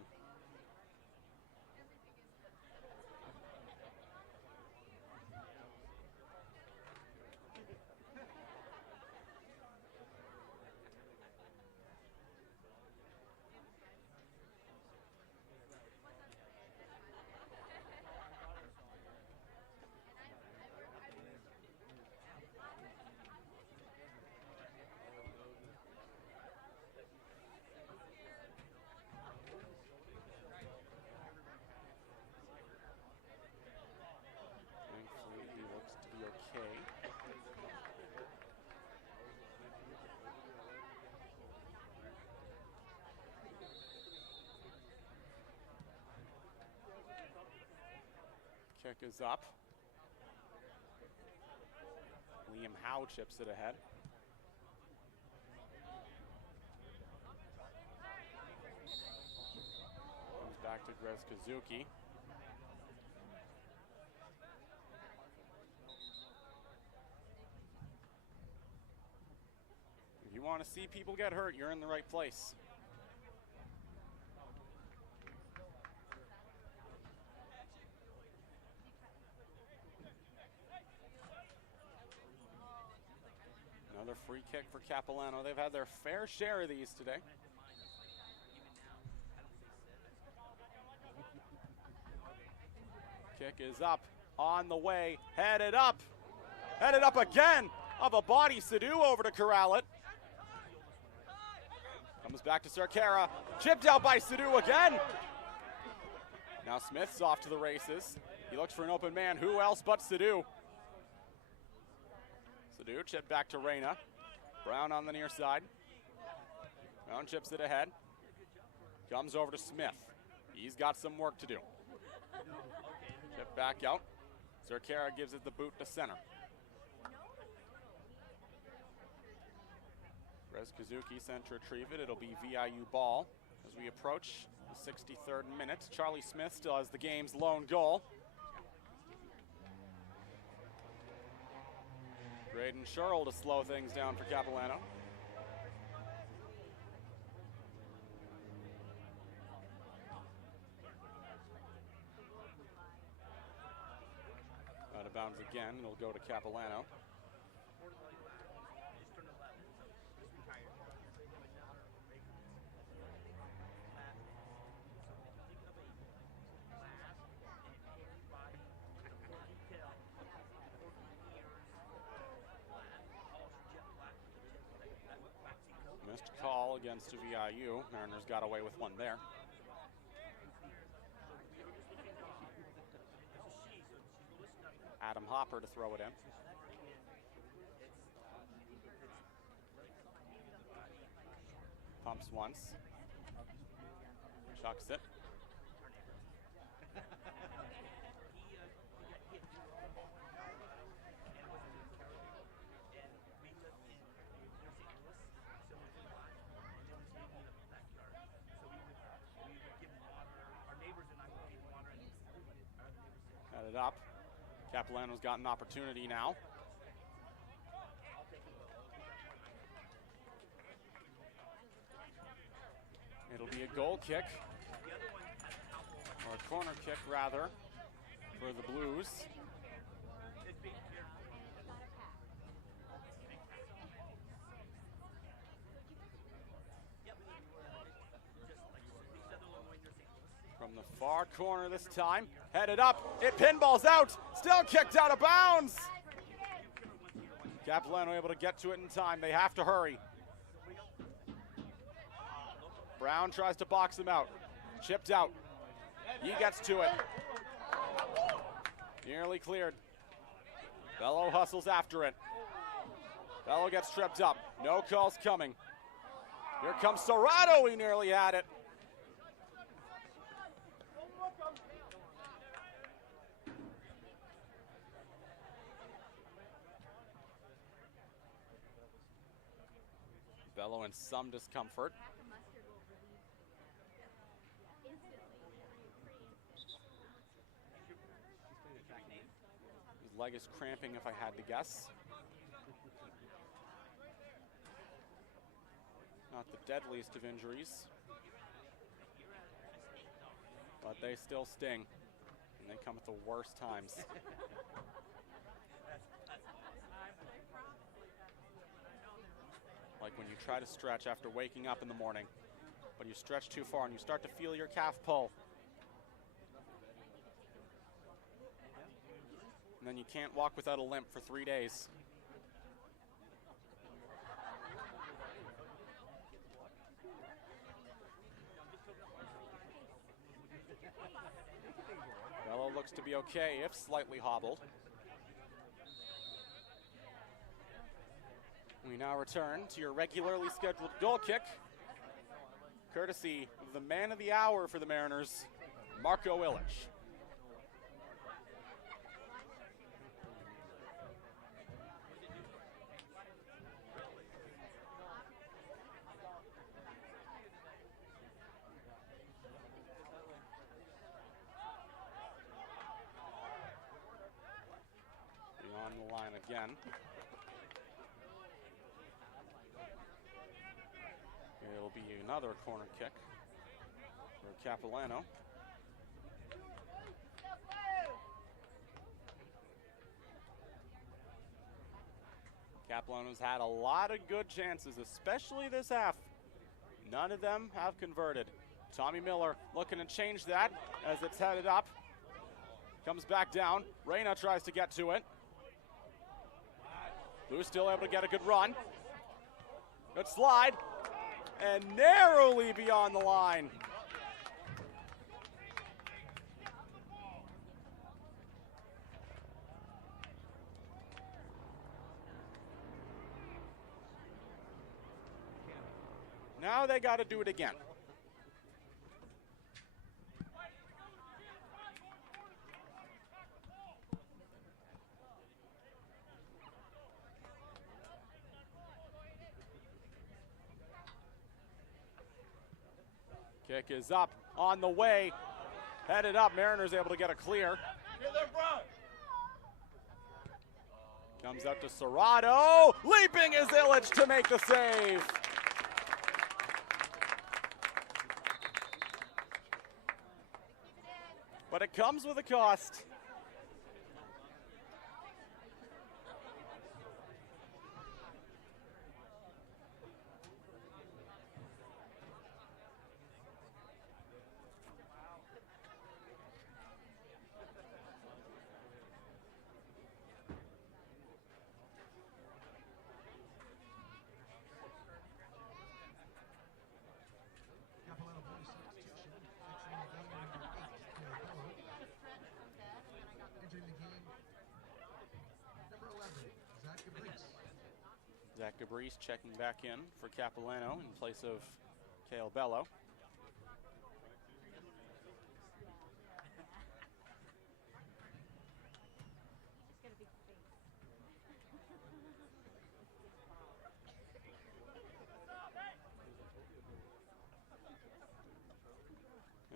Kick is up. Liam Howe chips it ahead. Comes back to Grez Kazuki. If you want to see people get hurt, you're in the right place. Another free kick for Capilano. They've had their fair share of these today. Kick is up, on the way, headed up again, of a body. Sadhu over to corral it. Comes back to Cerquera, chipped out by Sadhu again. Now Smith's off to the races. He looks for an open man, who else but Sadhu? Sadhu chipped back to Reyna. Brown on the near side. Brown chips it ahead. Comes over to Smith. He's got some work to do. Chip back out. Cerquera gives it the boot to center. Grez Kazuki sent to retrieve it. It'll be VIU ball as we approach the 63rd minute. Charlie Smith still has the game's lone goal. Graydon Sherrill to slow things down for Capilano. Out of bounds again, it'll go to Capilano. against VIU. Mariners got away with one there. Adam Hopper to throw it in. Pumps once. Chucks it. Cut it up. Capilano's got an opportunity now. It'll be a goal kick, or a corner kick rather, for the Blues. From the far corner this time, headed up, it pinballs out, still kicked out of bounds. Capilano able to get to it in time, they have to hurry. Brown tries to box him out, chipped out, he gets to it. Nearly cleared. Bello hustles after it. Bello gets tripped up, no calls coming. Here comes Serrato, he nearly had it. Bello in some discomfort. His leg is cramping if I had to guess. Not the deadliest of injuries, but they still sting, and they come at the worst times. Like when you try to stretch after waking up in the morning, but you stretch too far and you start to feel your calf pull. And then you can't walk without a limp for 3 days. Bello looks to be okay, if slightly hobbled. We now return to your regularly scheduled goal kick, courtesy of the man of the hour for the Mariners, Marco Illich. Beyond the line again. It'll be another corner kick for Capilano. Capilano's had a lot of good chances, especially this half. None of them have converted. Tommy Miller looking to change that as it's headed up. Comes back down. Reyna tries to get to it. Blues still able to get a good run. Good slide. And narrowly beyond the line. Now they got to do it again. Kick is up, on the way, headed up. Mariners able to get a clear. Comes out to Serrato, leaping is Illich to make the save. But it comes with a cost. Zach Gabrice checking back in for Capilano in place of Cale Bello.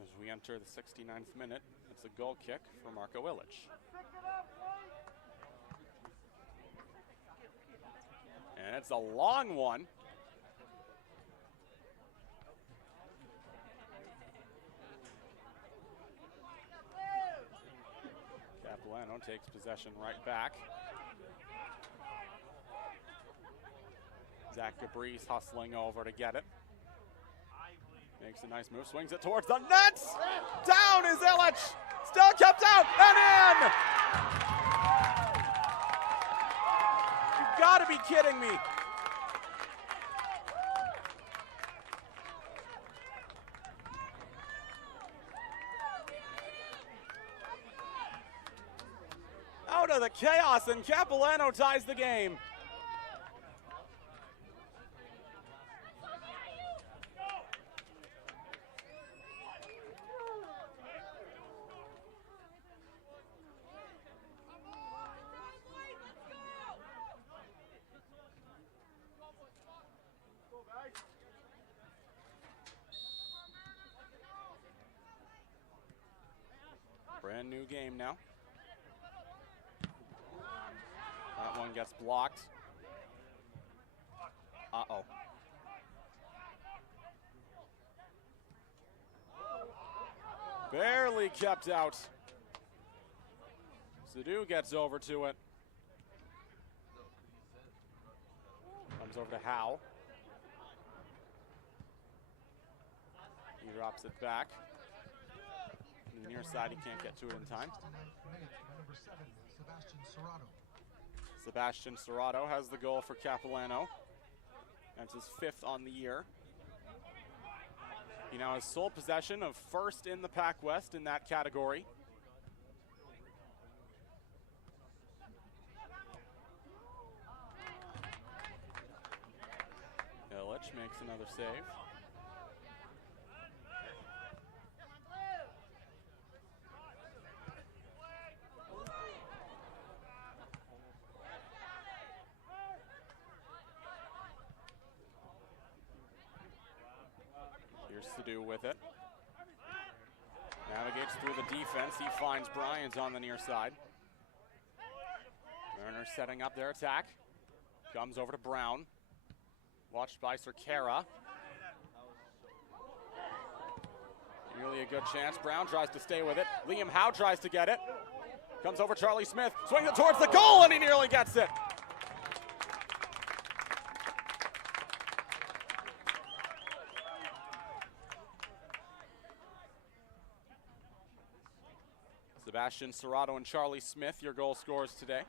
As we enter the 69th minute, it's a goal kick for Marco Illich. And it's a long one. Capilano takes possession right back. Zach Gabrice hustling over to get it. Makes a nice move, swings it towards the net. Down is Illich. Still kept out and in. You've got to be kidding me. Out of the chaos, and Capilano ties the game. Brand new game now. That one gets blocked. Uh-oh. Barely kept out. Sadu gets over to it. Comes over to Howe. He drops it back. To the near side, he can't get to it in time. Number 7, Sebastian Serrato. Sebastian Serrato has the goal for Capilano. That's his 5th on the year. He now has sole possession of first in the PACWEST in that category. Illich makes another save. Here's Sadu with it. Navigates through the defense. He finds Bryant on the near side. Mariners setting up their attack. Comes over to Brown. Watched by Cerquera. Really a good chance. Brown tries to stay with it. Liam Howe tries to get it. Comes over Charlie Smith. Swings it towards the goal, and he nearly gets it. Sebastian Serrato and Charlie Smith, your goal scorers today.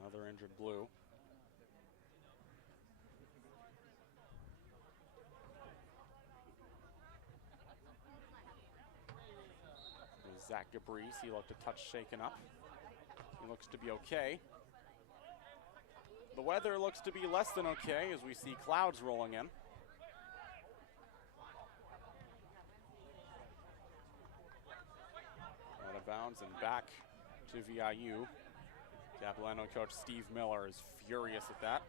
Another injured Blue. Zach Gabrice, he looked a touch shaken up. He looks to be okay. The weather looks to be less than okay as we see clouds rolling in. Out of bounds and back to VIU. Capilano coach Steve Miller is furious at that.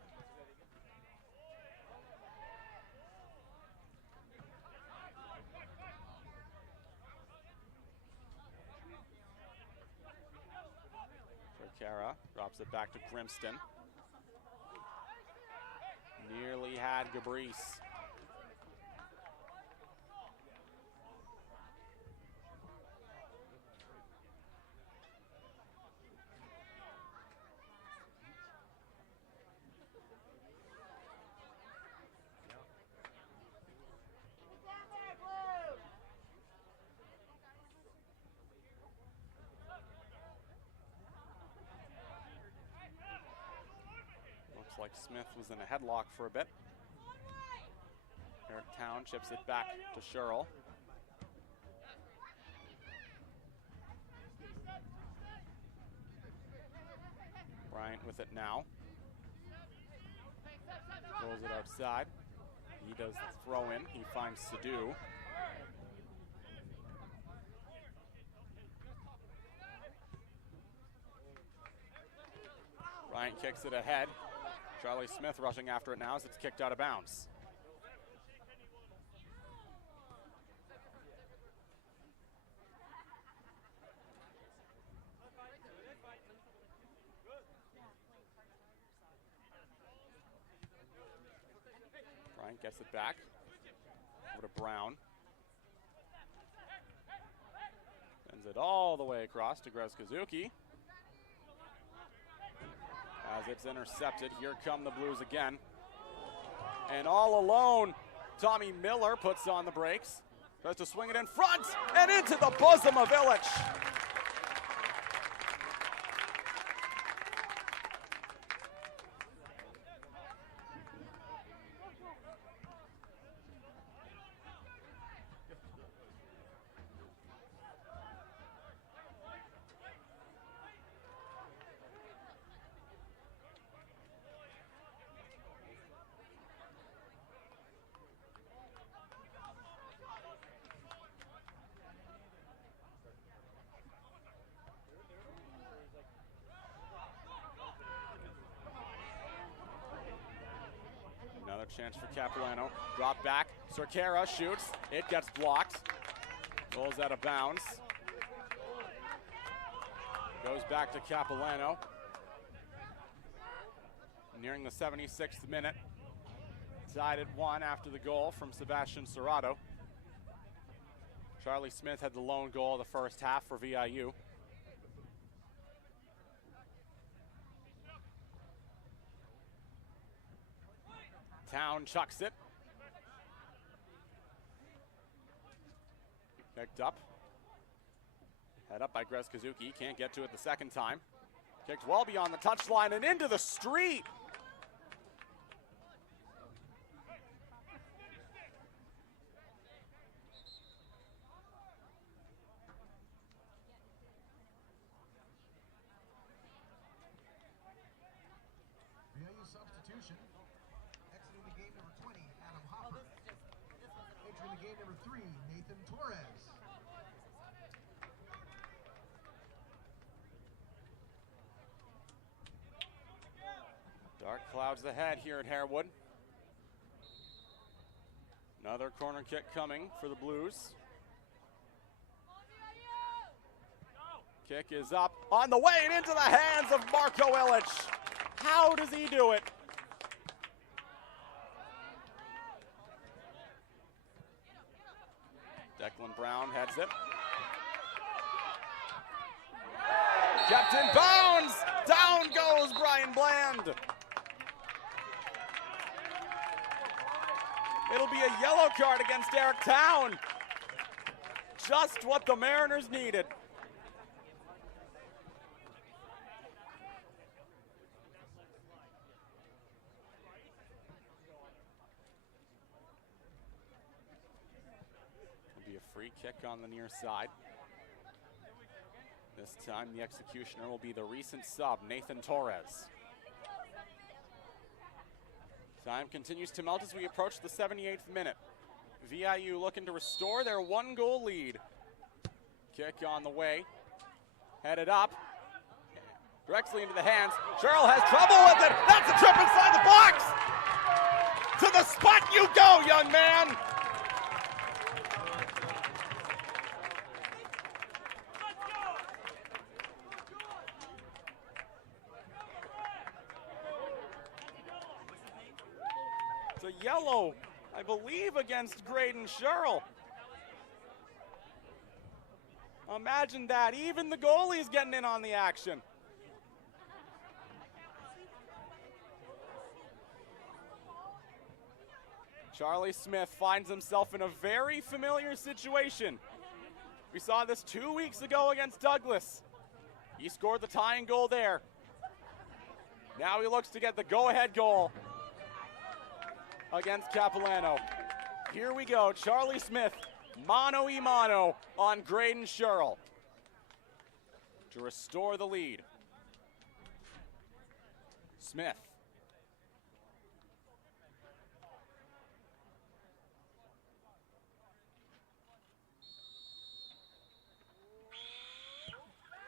Cerquera drops it back to Grimston. Nearly had Gabrice. Looks like Smith was in a headlock for a bit. Eric Town chips it back to Sherrill. Bryant with it now. Throws it outside. He does the throw in. He finds Sadu. Bryant kicks it ahead. Charlie Smith rushing after it now as it's kicked out of bounds. Bryant gets it back over to Brown. Sends it all the way across to Greskazuki. As it's intercepted, here come the Blues again. And all alone, Tommy Miller puts on the brakes. Tries to swing it in front and into the bosom of Illich. Another chance for Capilano. Drop back. Cerquera shoots. It gets blocked. Rolls out of bounds. Goes back to Capilano. Nearing the 76th minute. Tied at 1 after the goal from Sebastian Serrato. Charlie Smith had the lone goal of the first half for VIU. Town chucks it. Picked up. Head up by Greskazuki. Can't get to it the second time. Kicked well beyond the touchline and into the street. VIU substitution. Exiting the game, number 20, Adam Hopper. Entering the game, number 3, Nathan Torres. Dark clouds ahead here at Harewood. Another corner kick coming for the Blues. Kick is up on the way and into the hands of Marco Illich. How does he do it? Declan Brown heads it. Kept in bounds. Down goes Brian Bland. It'll be a yellow card against Eric Town. Just what the Mariners needed. It'll be a free kick on the near side. This time the executioner will be the recent sub, Nathan Torres. Time continues to melt as we approach the 78th minute. VIU looking to restore their 1-goal lead. Kick on the way. Headed up. Directly into the hands. Sherrill has trouble with it. That's a trip inside the box. To the spot you go, young man. A yellow, I believe, against Graydon Sherrill. Imagine that. Even the goalie's getting in on the action. Charlie Smith finds himself in a very familiar situation. We saw this 2 weeks ago against Douglas. He scored the tying goal there. Now he looks to get the go-ahead goal against Capilano. Here we go, Charlie Smith, mano-a-mano on Graydon Sherrill to restore the lead. Smith.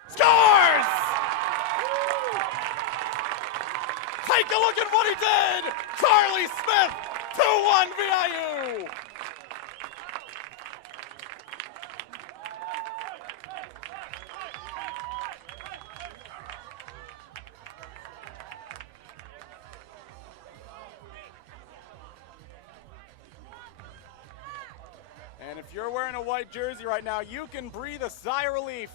Scores! Take a look at what he did! Charlie Smith, 2-1 VIU! And if you're wearing a white jersey right now, you can breathe a sigh of relief.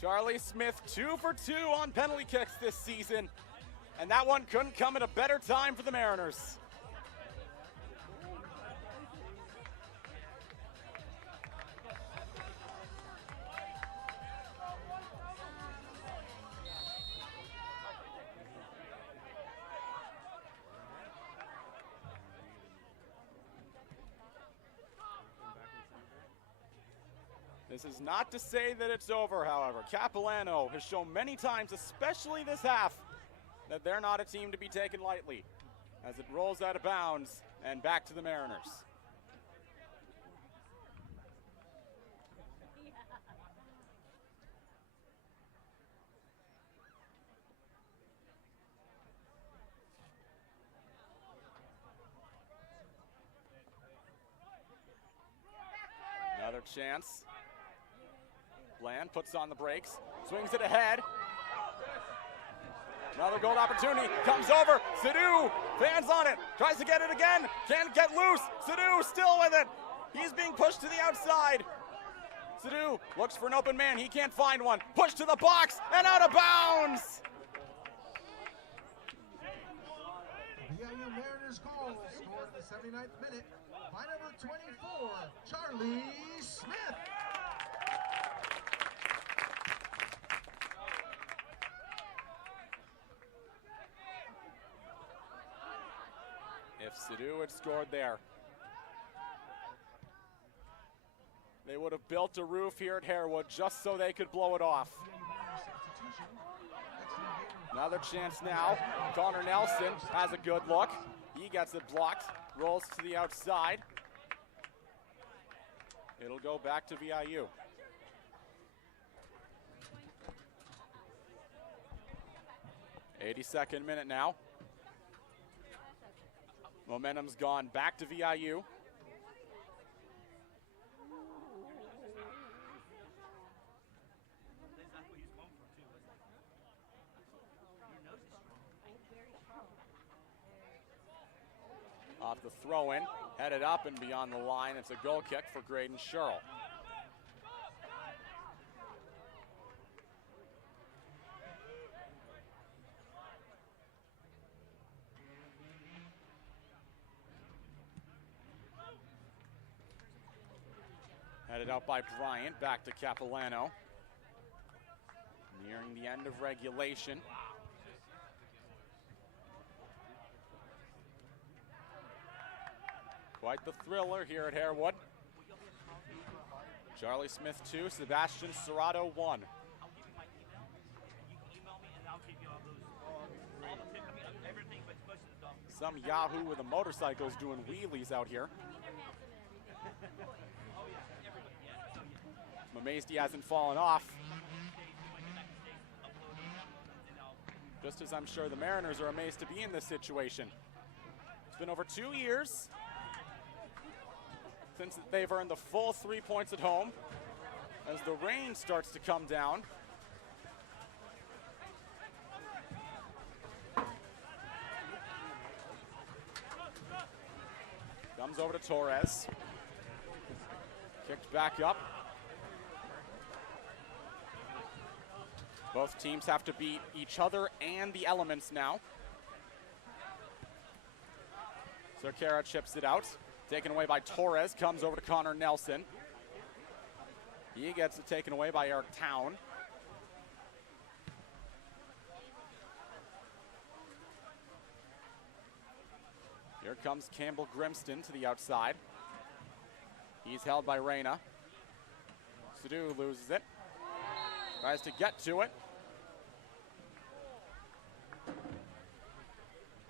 Charlie Smith 2 for 2 on penalty kicks this season, and that one couldn't come at a better time for the Mariners. This is not to say that it's over, however. Capilano has shown many times, especially this half, that they're not a team to be taken lightly as it rolls out of bounds and back to the Mariners. Another chance. Bland puts on the brakes, swings it ahead. Another goal opportunity, comes over, Sidhu, fans on it, tries to get it again, can't get loose, Sidhu still with it. He's being pushed to the outside. Sidhu looks for an open man, he can't find one. Push to the box and out of bounds. VIU Mariners goal scored in the 79th minute by number 24, Charlie Smith. If Sidhu had scored there, they would have built a roof here at Harewood just so they could blow it off. Another chance now. Connor Nelson has a good look. He gets it blocked, rolls to the outside. It'll go back to VIU. '82nd minute now. Momentum's gone back to VIU. Off the throw-in, headed up and beyond the line. It's a goal kick for Graydon Sherrill. Headed out by Bryant, back to Capilano. Nearing the end of regulation. Quite the thriller here at Harewood. Charlie Smith 2, Sebastian Serrato 1. Some Yahoo with a motorcycle is doing wheelies out here. I'm amazed he hasn't fallen off. Just as I'm sure the Mariners are amazed to be in this situation. It's been over 2 years since they've earned the full 3 points at home. As the rain starts to come down, comes over to Torres. Kicked back up. Both teams have to beat each other and the elements now. Cerquera chips it out. Taken away by Torres. Comes over to Connor Nelson. He gets it taken away by Eric Town. Here comes Campbell Grimston to the outside. He's held by Reyna. Sadu loses it. Tries to get to it.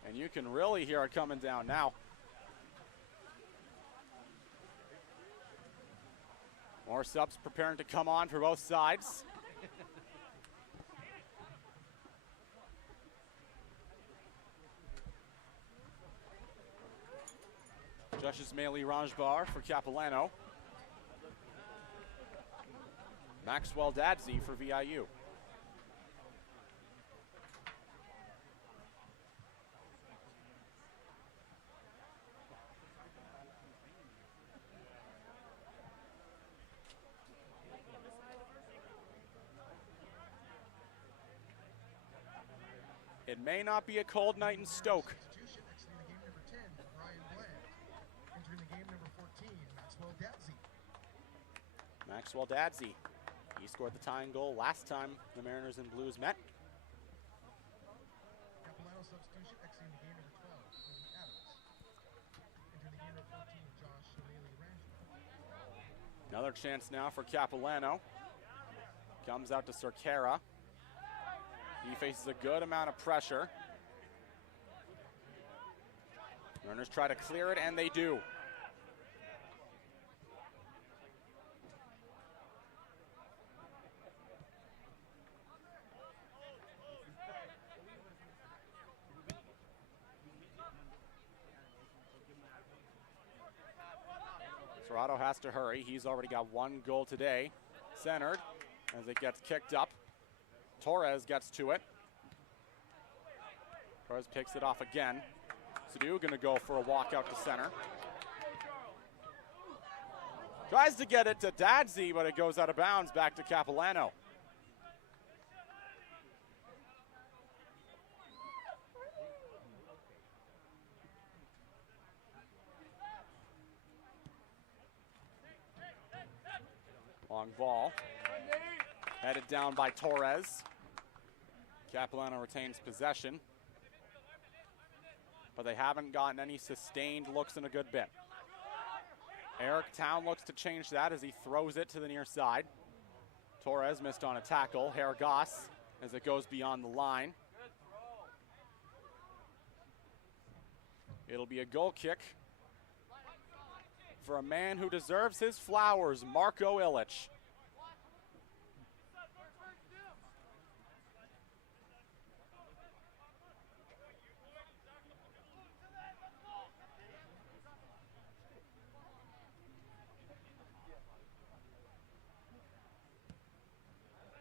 And you can really hear it coming down now. More subs preparing to come on for both sides. Josh Ismaili Rajbar for Capilano. Maxwell Dadzi for VIU. It may not be a cold night in Stoke. Maxwell Dadzi. He scored the tying goal last time the Mariners and Blues met. Capilano substitution, exiting the game number 12, Adams. Entering the game number 14, Josh Rangel. Another chance now for Capilano. Comes out to Cerquera. He faces a good amount of pressure. Mariners try to clear it, and they do. Serrato has to hurry. He's already got one goal today. Centered as it gets kicked up. Torres gets to it. Torres picks it off again. Sadu gonna go for a walk out to center. Tries to get it to Dadzi, but it goes out of bounds back to Capilano. Long ball. Headed down by Torres. Capilano retains possession, but they haven't gotten any sustained looks in a good bit. Eric Town looks to change that as he throws it to the near side. Torres missed on a tackle. Hergas as it goes beyond the line. It'll be a goal kick for a man who deserves his flowers, Marko Ilic.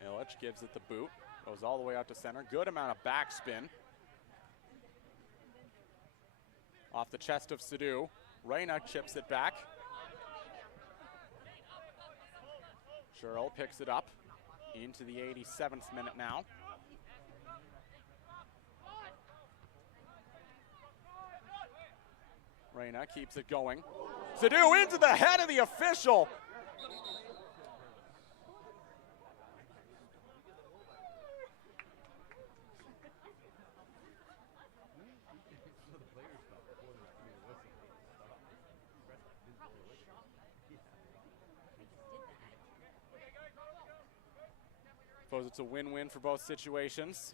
Ilic gives it the boot, goes all the way out to center. Good amount of backspin. Off the chest of Sadu. Reyna chips it back. Sherrill picks it up into the 87th minute now. Reyna keeps it going. Sadu into the head of the official. Suppose it's a win-win for both situations.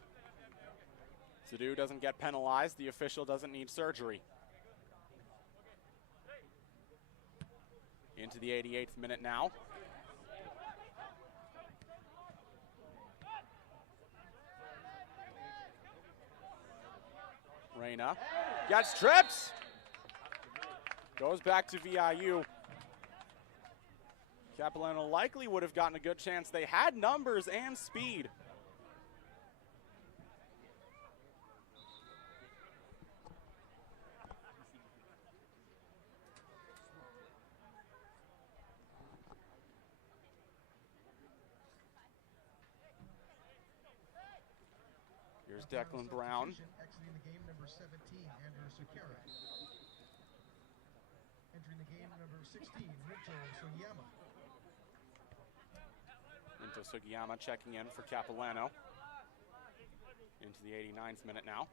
Sadu doesn't get penalized. The official doesn't need surgery. Into the 88th minute now. Reyna gets tripped. Goes back to VIU. Capilano likely would have gotten a good chance. They had numbers and speed. Here's Declan Brown. Exiting the game, number 17, Andrew Sukera. Entering the game, number 16, Rito Sugiyama. Into Sugiyama checking in for Capilano. Into the 89th minute now.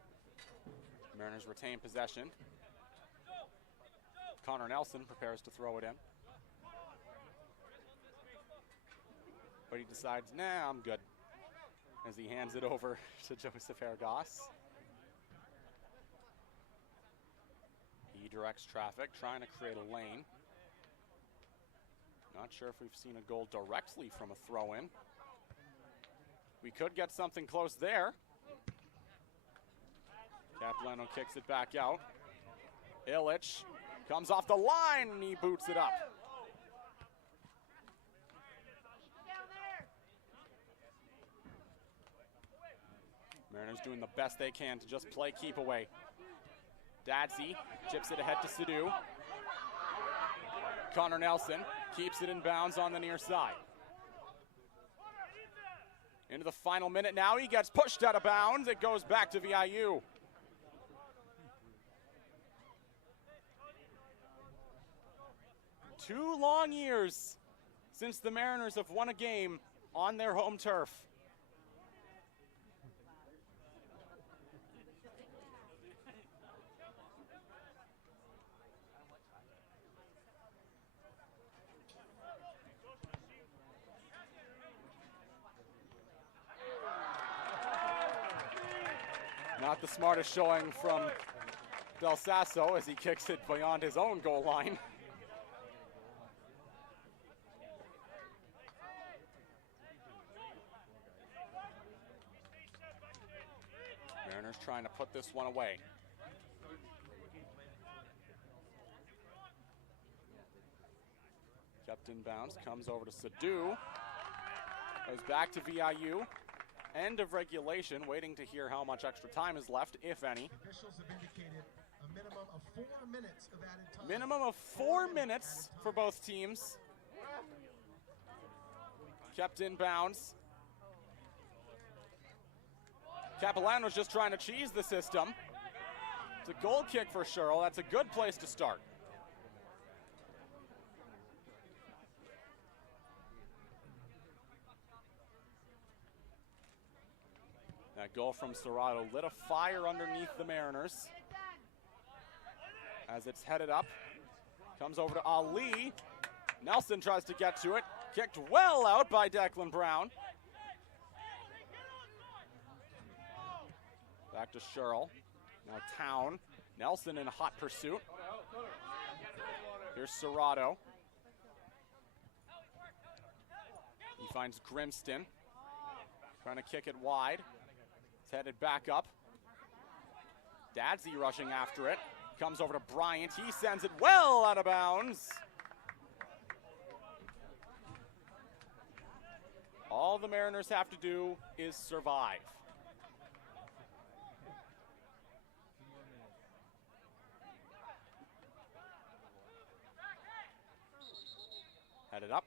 Mariners retain possession. Connor Nelson prepares to throw it in. But he decides, nah, I'm good, as he hands it over to Joseph Argos. He directs traffic, trying to create a lane. Not sure if we've seen a goal directly from a throw-in. We could get something close there. Capilano kicks it back out. Illich comes off the line and he boots it up. Mariners doing the best they can to just play keep away. Dadsey chips it ahead to Sadu. Connor Nelson keeps it in bounds on the near side. Into the final minute now, he gets pushed out of bounds. It goes back to VIU. Two long years since the Mariners have won a game on their home turf. Not the smartest showing from Del Sasso as he kicks it beyond his own goal line. Mariners trying to put this one away. Kept in bounds, comes over to Sadu. Goes back to VIU. End of regulation, waiting to hear how much extra time is left, if any. Officials have indicated a minimum of 4 minutes of added time. Minimum of 4 minutes for both teams. Kept in bounds. Capilano's just trying to cheese the system. It's a goal kick for Sherrill. That's a good place to start. That goal from Serrato lit a fire underneath the Mariners. As it's headed up, comes over to Ali. Nelson tries to get to it. Kicked well out by Declan Brown. Back to Sherrill. Now Town. Nelson in hot pursuit. Here's Serrato. He finds Grimston. Trying to kick it wide. It's headed back up. Dadsey rushing after it. Comes over to Bryant. He sends it well out of bounds. All the Mariners have to do is survive. Headed up.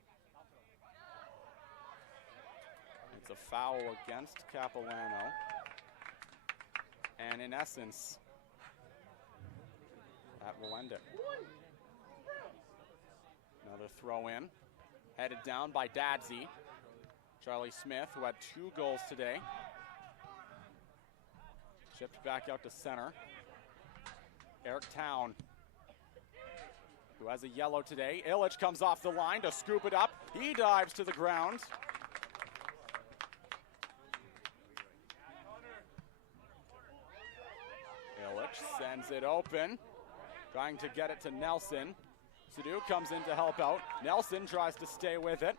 It's a foul against Capilano. And in essence, that will end it. Another throw in. Headed down by Dadsey. Charlie Smith, who had 2 goals today. Chipped back out to center. Eric Town, who has a yellow today. Illich comes off the line to scoop it up. He dives to the ground. Illich sends it open, trying to get it to Nelson. Sadu comes in to help out. Nelson tries to stay with it.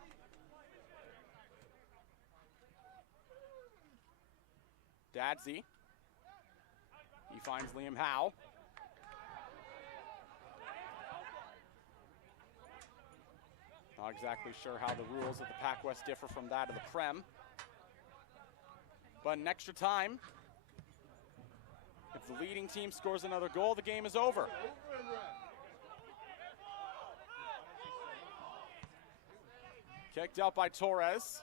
Dadsey. He finds Liam Howe. Not exactly sure how the rules of the PACWEST differ from that of the Prem. But in extra time, if the leading team scores another goal, the game is over. Kicked out by Torres.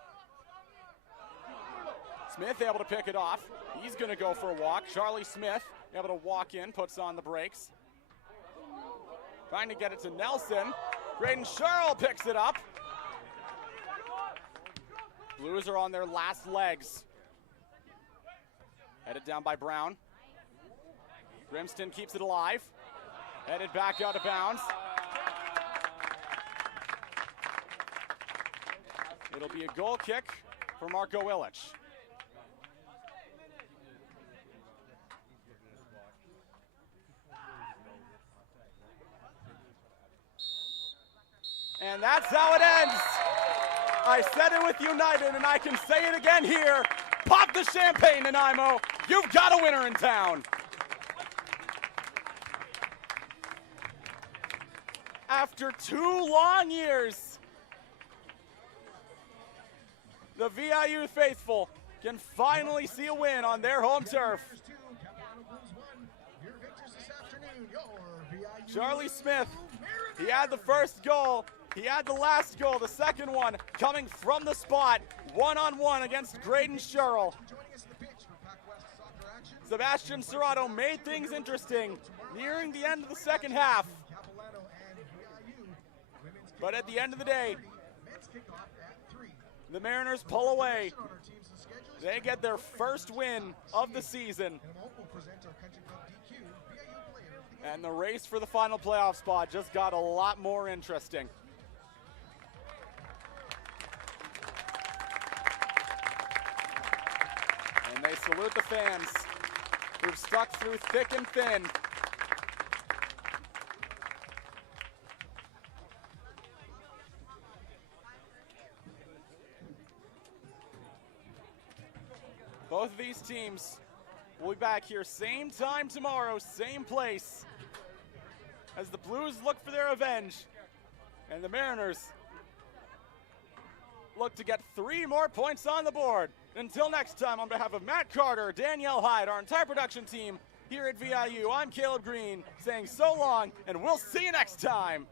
Smith able to pick it off. He's going to go for a walk. Charlie Smith able to walk in, puts on the brakes. Trying to get it to Nelson. Graydon Sherrill picks it up. Blues are on their last legs. Headed down by Brown. Grimston keeps it alive. Headed back out of bounds. It'll be a goal kick for Marco Illich. And that's how it ends. I said it with United, and I can say it again here. Pop the champagne, Nanaimo. You've got a winner in town. After 2 long years, the VIU faithful can finally see a win on their home turf. Charlie Smith, he had the first goal. He had the last goal, the second one coming from the spot, one-on-one against Graydon Sherrill. Sebastian Serrato made things interesting nearing the end of the second half. But at the end of the day, the Mariners pull away. They get their first win of the season. And the race for the final playoff spot just got a lot more interesting. And they salute the fans who've stuck through thick and thin. Both of these teams will be back here same time tomorrow, same place, as the Blues look for their revenge and the Mariners look to get 3 more points on the board. Until next time, on behalf of Matt Carter, Danielle Hyde, our entire production team here at VIU, I'm Caleb Green saying so long, and we'll see you next time.